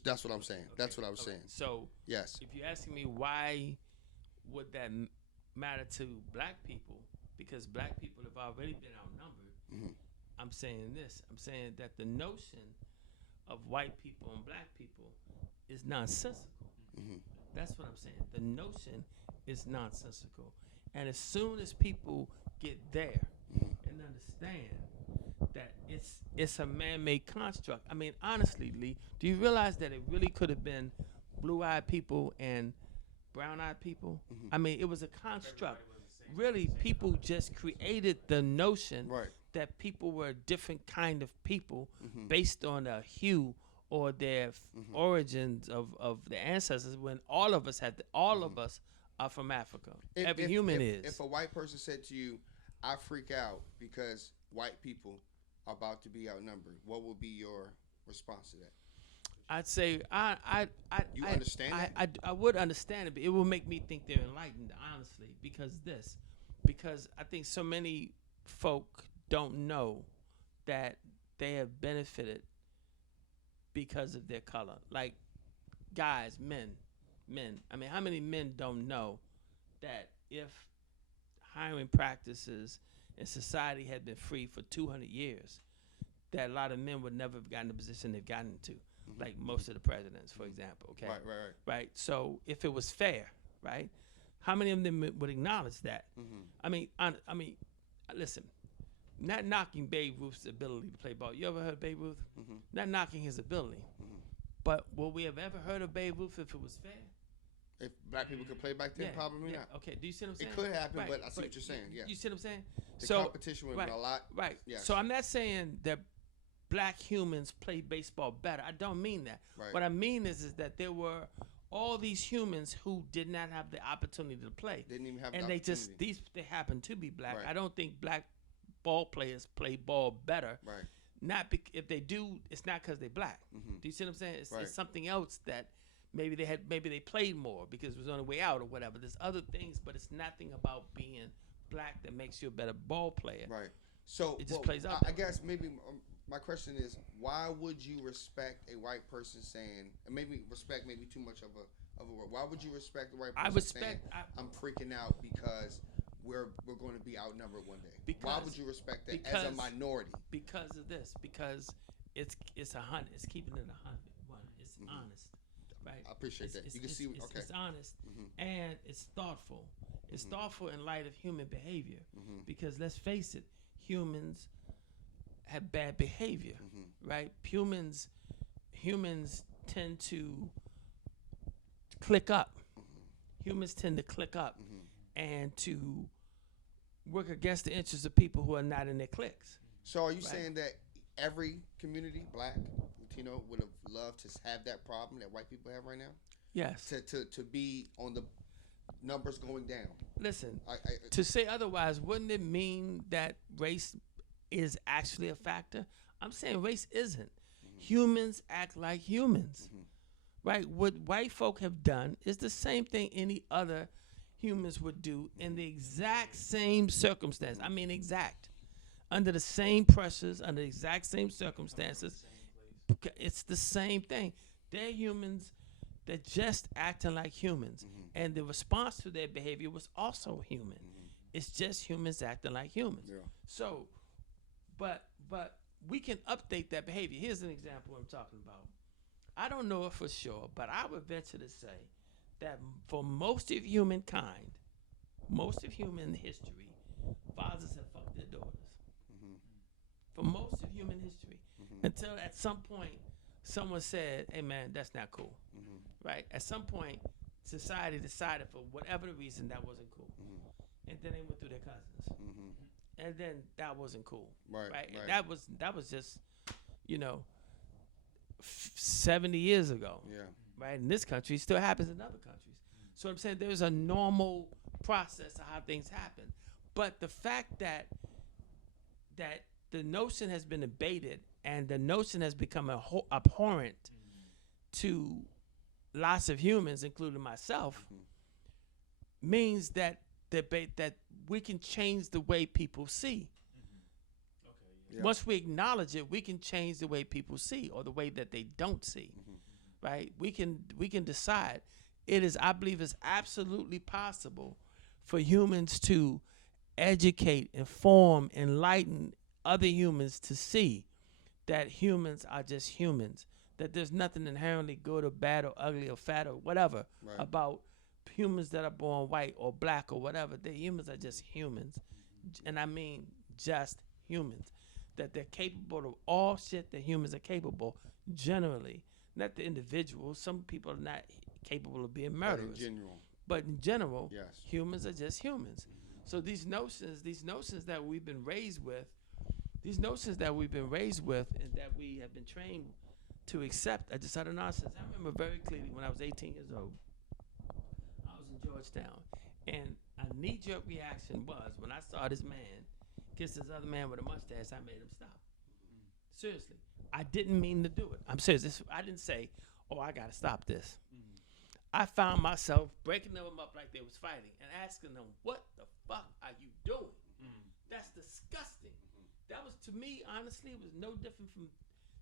that's what I'm saying. That's what I was saying. So Yes. if you're asking me why would that matter to black people, because black people have already been outnumbered, I'm saying this. I'm saying that the notion of white people and black people is nonsensical. That's what I'm saying. The notion is nonsensical. And as soon as people get there and understand that it's a man-made construct. I mean, honestly, Lee, do you realize that it really could have been blue-eyed people and brown-eyed people? I mean, it was a construct. Really, people just created the notion Right. that people were a different kind of people based on their hue or their origins of their ancestors, when all of us are from Africa. Every human is. If a white person said to you, I freak out because white people are about to be outnumbered, what would be your response to that? I'd say You understand that? I would understand it, but it will make me think they're enlightened, honestly, because I think so many folk don't know that they have benefited because of their color. Like guys, men. I mean, how many men don't know that if hiring practices in society had been free for 200 years, that a lot of men would never have gotten the position they've gotten into, like most of the presidents, for example. Okay, right. So if it was fair, right, how many of them would acknowledge that? I mean, listen, not knocking Babe Ruth's ability to play ball. You ever heard of Babe Ruth? Not knocking his ability, but would we have ever heard of Babe Ruth if it was fair? If black people could play back then, probably not. Okay, do you see what I'm saying? It could happen, but I see what you're saying. Yeah, you see what I'm saying? The competition would be a lot. Right. Yes. So I'm not saying that black humans play baseball better. I don't mean that. Right. What I mean is that there were all these humans who did not have the opportunity to play. Didn't even have and the they opportunity. just they happen to be black. Right. I don't think black ball players play ball better. Right. Not if they do, it's not because they're black. Do you see what I'm saying? It's something else that maybe they played more because it was on the way out or whatever. There's other things, but it's nothing about being black that makes you a better ball player. Right. So it just plays out. I guess maybe my question is, why would you respect a white person saying, and maybe respect maybe too much of a word? Why would you respect the white person saying, I'm freaking out because we're going to be outnumbered one day? Why would you respect that as a minority? Because of this. Because it's 100. It's keeping it 100. It's honest. Right. I appreciate that. You can see, okay. It's honest and it's thoughtful. It's thoughtful in light of human behavior. Because let's face it, humans have bad behavior, right? Humans tend to click up. Humans tend to click up and to work against the interests of people who are not in their cliques. So are you saying that every community, black, Latino, would have loved to have that problem that white people have right now? Yes. To be on the numbers going down. Listen, to say otherwise, wouldn't it mean that race is actually a factor? I'm saying race isn't. Humans act like humans. Right? What white folk have done is the same thing any other humans would do in the exact same circumstance. I mean exact. Under the same pressures, under the exact same circumstances. It's the same thing. They're humans. They're just acting like humans. And the response to their behavior was also human. It's just humans acting like humans. Yeah. So, but we can update that behavior. Here's an example I'm talking about. I don't know it for sure, but I would venture to say that for most of humankind, most of human history, fathers have fucked their daughters. For most of human history. Until at some point, someone said, hey man, that's not cool. Right? At some point, society decided for whatever the reason that wasn't cool. And then they went through their cousins. And then that wasn't cool. Right? And that was just, 70 years ago. Yeah. Right? In this country, it still happens in other countries. So I'm saying there's a normal process of how things happen. But the fact that the notion has been debated and the notion has become abhorrent to lots of humans, including myself, means that we can change the way people see. Yeah. Once we acknowledge it, we can change the way people see or the way that they don't see. Right? We can decide. I believe it's absolutely possible for humans to educate, inform, enlighten other humans to see that humans are just humans, that there's nothing inherently good or bad or ugly or fat or whatever about humans that are born white or black or whatever. The humans are just humans. And I mean just humans. That they're capable of all shit that humans are capable, generally. Not the individuals. Some people are not capable of being murderers. But in general, yes. Humans are just humans. So these notions that we've been raised with, and that we have been trained to accept are just utter nonsense. I remember very clearly when I was 18 years old, I was in Georgetown, and a knee-jerk reaction was when I saw this man kiss this other man with a mustache, I made him stop. Seriously. I didn't mean to do it. I'm serious. I didn't say, oh, I got to stop this. I found myself breaking them up like they was fighting and asking them, what the fuck are you doing? That's disgusting. that was, to me, honestly, it was no different from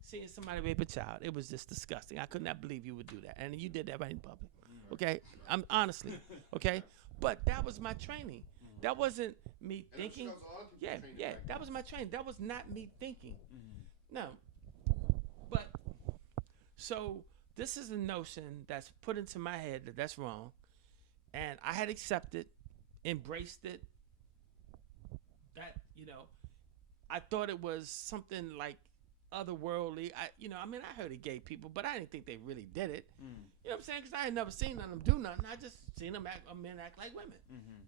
seeing somebody rape a child. It was just disgusting. I could not believe you would do that, and you did that right in public. Okay, I'm honestly, okay, but that was my training. That wasn't me thinking. Yeah, that was my training. That was not me thinking. No, but so this is a notion that's put into my head that that's wrong, and I had accepted, embraced it. That, I thought it was something like otherworldly. I heard of gay people, but I didn't think they really did it. You know what I'm saying? Because I had never seen none of them do nothing. I just seen them men act like women.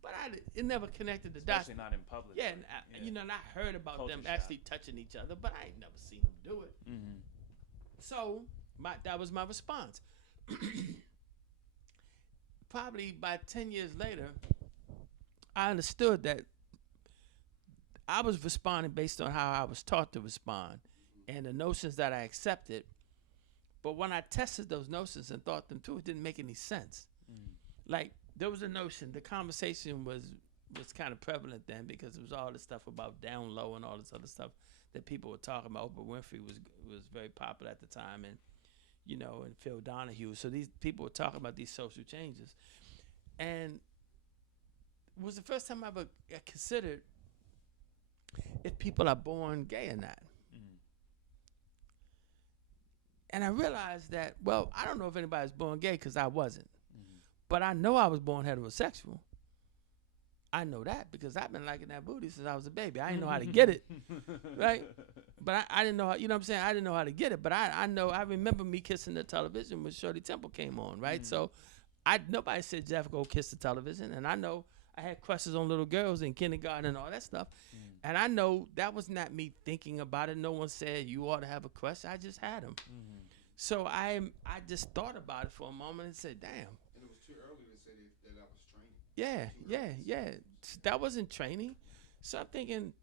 But it never connected the dots. Especially not in public. Yeah, and I heard about Culture them shock. actually touching each other, but I ain't never seen them do it. So that was my response. Probably by 10 years later, I understood that I was responding based on how I was taught to respond and the notions that I accepted. But when I tested those notions and thought them through, it didn't make any sense. Like, there was a notion, the conversation was kind of prevalent then, because it was all this stuff about down low and all this other stuff that people were talking about. Oprah Winfrey was very popular at the time, and and Phil Donahue. So these people were talking about these social changes. And it was the first time I ever considered if people are born gay or not. And I realized that, well, I don't know if anybody's born gay, because I wasn't. But I know I was born heterosexual. I know that because I've been liking that booty since I was a baby. I didn't know how to get it, right? But I didn't know how, you know what I'm saying? I didn't know how to get it. But I remember me kissing the television when Shirley Temple came on, right? So nobody said, Jeff, go kiss the television. And I know I had crushes on little girls in kindergarten and all that stuff. And I know that was not me thinking about it. No one said you ought to have a crush. I just had them. So I just thought about it for a moment and said, damn. And it was too early to say that was training. Yeah. That wasn't training. So I'm thinking,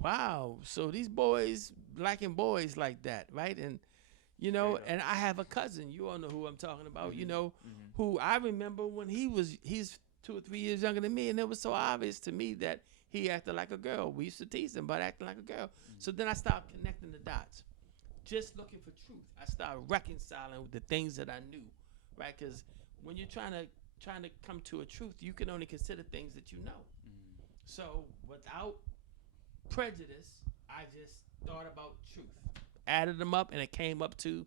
wow, so these boys liking boys like that, right? And, and I have a cousin, you all know who I'm talking about, who I remember when he's 2 or 3 years younger than me, and it was so obvious to me that he acted like a girl. We used to tease him about acting like a girl. So then I started connecting the dots, just looking for truth. I started reconciling with the things that I knew, right? Because when you're trying to come to a truth, you can only consider things that you know. So without prejudice, I just thought about truth, added them up, and it came up to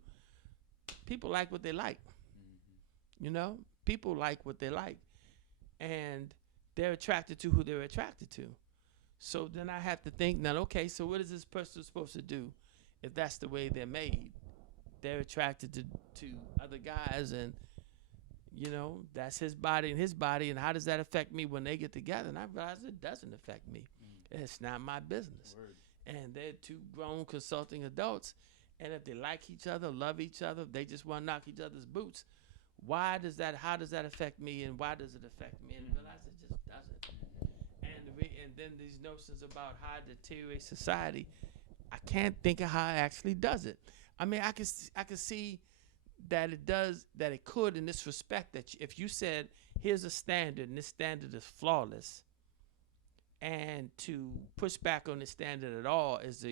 people like what they like. People like what they like, and they're attracted to who they're attracted to. So then I have to think now, okay, so what is this person supposed to do if that's the way they're made? They're attracted to other guys, and that's his body, and how does that affect me when they get together? And I realized it doesn't affect me. It's not my business. And they're two grown consulting adults, and if they like each other, love each other, they just want to knock each other's boots. How does that affect me, and why does it affect me? And I realized it just doesn't. And then these notions about how it deteriorates society, I can't think of how it actually does it. I mean, I can see that it does, that it could in this respect, that if you said, here's a standard, and this standard is flawless, and to push back on the standard at all is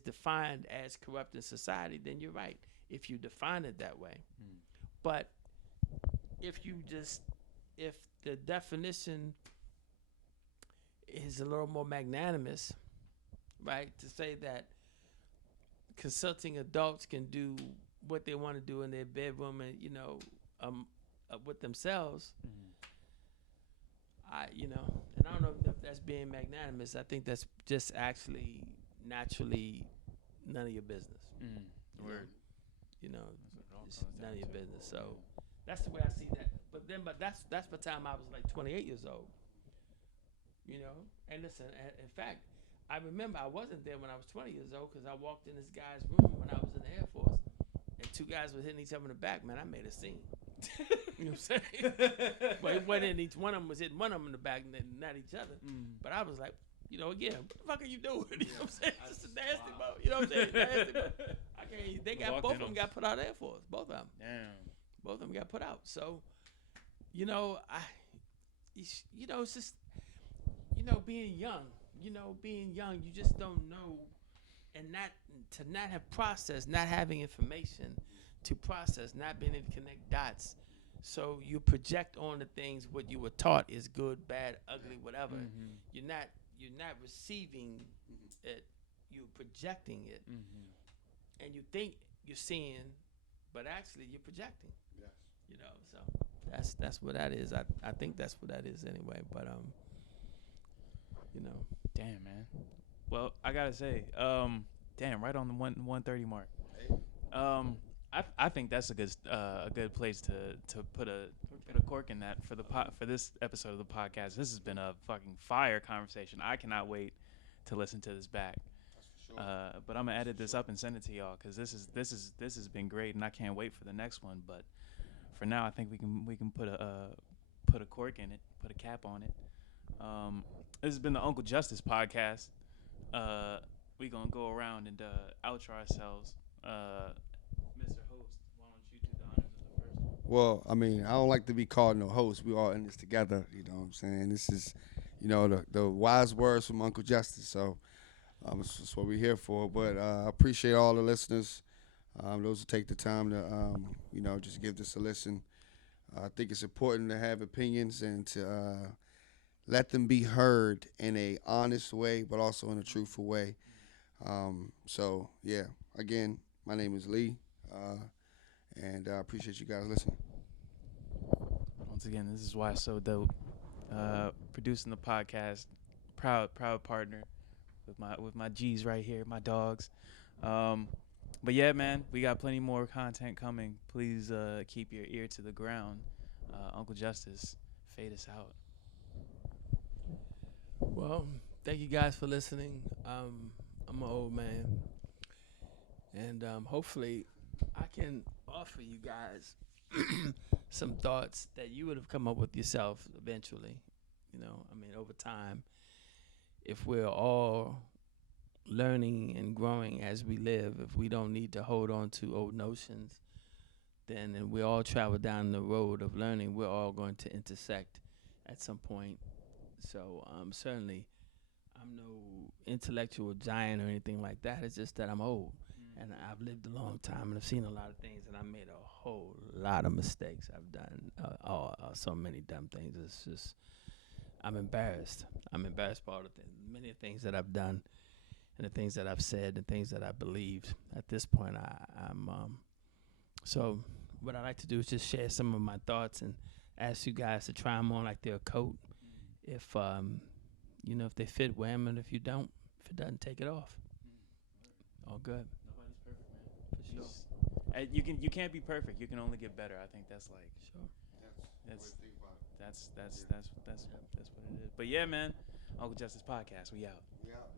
defined as corrupting society, then you're right, if you define it that way. But if the definition is a little more magnanimous, right, to say that consulting adults can do what they want to do in their bedroom and with themselves, and I don't know if that's being magnanimous. I think that's just actually naturally none of your business. It's none of your business. So that's the way I see that. But that's the time I was like 28 years old. And listen, in fact, I remember I wasn't there when I was 20 years old, because I walked in this guy's room when I was in the Air Force, and 2 guys were hitting each other in the back. Man, I made a scene. You know what I'm saying? But it wasn't each one of them was hitting one of them in the back, and not each other. But I was like, again, what the fuck are you doing? You know what I'm saying? It's just a nasty mode. You know what I'm saying? Nasty mode. I can't. They got both of them got put out of Air Force. Both of them. Damn. Both of them got put out. So, it's just, being young. Being young, you just don't know and not have processed, not having information to process, not being able to connect dots. So you project on the things what you were taught is good, bad, ugly, whatever. Mm-hmm. You're not receiving it. You're projecting it, Mm-hmm. and you think you're seeing, but actually you're projecting. Yes. So that's what that is. I think that's what that is anyway. But Damn, man. Well, I gotta say, damn, right on the 130 mark. I think that's a good place to put a cork in that for this episode of the podcast. This has been a fucking fire conversation. I cannot wait to listen to this back. Sure. But I'm gonna edit this up and send it to y'all because this has been great and I can't wait for the next one. But for now, I think we can put a cork in it, put a cap on it. This has been the Uncle Justus podcast. We gonna go around and outro ourselves. Mr. Host, why don't you do the honors of the first one? Well, I mean, I don't like to be called no host. We all in this together. You know what I'm saying? This is, the wise words from Uncle Justice. So that's what we're here for. But I appreciate all the listeners. Those who take the time to, just give this a listen. I think it's important to have opinions and to let them be heard in a honest way, but also in a truthful way. So, yeah, again, my name is Lee, and I appreciate you guys listening. Once again, this is why it's so dope. Producing the podcast, proud partner with my G's right here, my dogs. But yeah, man, we got plenty more content coming. Please keep your ear to the ground. Uncle Justus, fade us out. Well, thank you guys for listening. I'm an old man, and hopefully, I can offer you guys some thoughts that you would have come up with yourself eventually. Over time, if we're all learning and growing as we live, if we don't need to hold on to old notions, then and we all travel down the road of learning, we're all going to intersect at some point. So certainly, I'm no intellectual giant or anything like that. It's just that I'm old, and I've lived a long time, and I've seen a lot of things, and I've made a whole lot of mistakes. I've done so many dumb things. It's just I'm embarrassed. I'm embarrassed by all the many things that I've done, and the things that I've said, and things that I believed. At this point, I'm so what I like to do is just share some of my thoughts and ask you guys to try them on like they're a coat. If if they fit, wear them, and if you don't, if it doesn't, take it off. All good. Nobody's perfect, man. For sure. You can't be perfect. You can only get better. I think that's like Sure. that's what it is. But yeah, man, Uncle Justus podcast. We out. We out.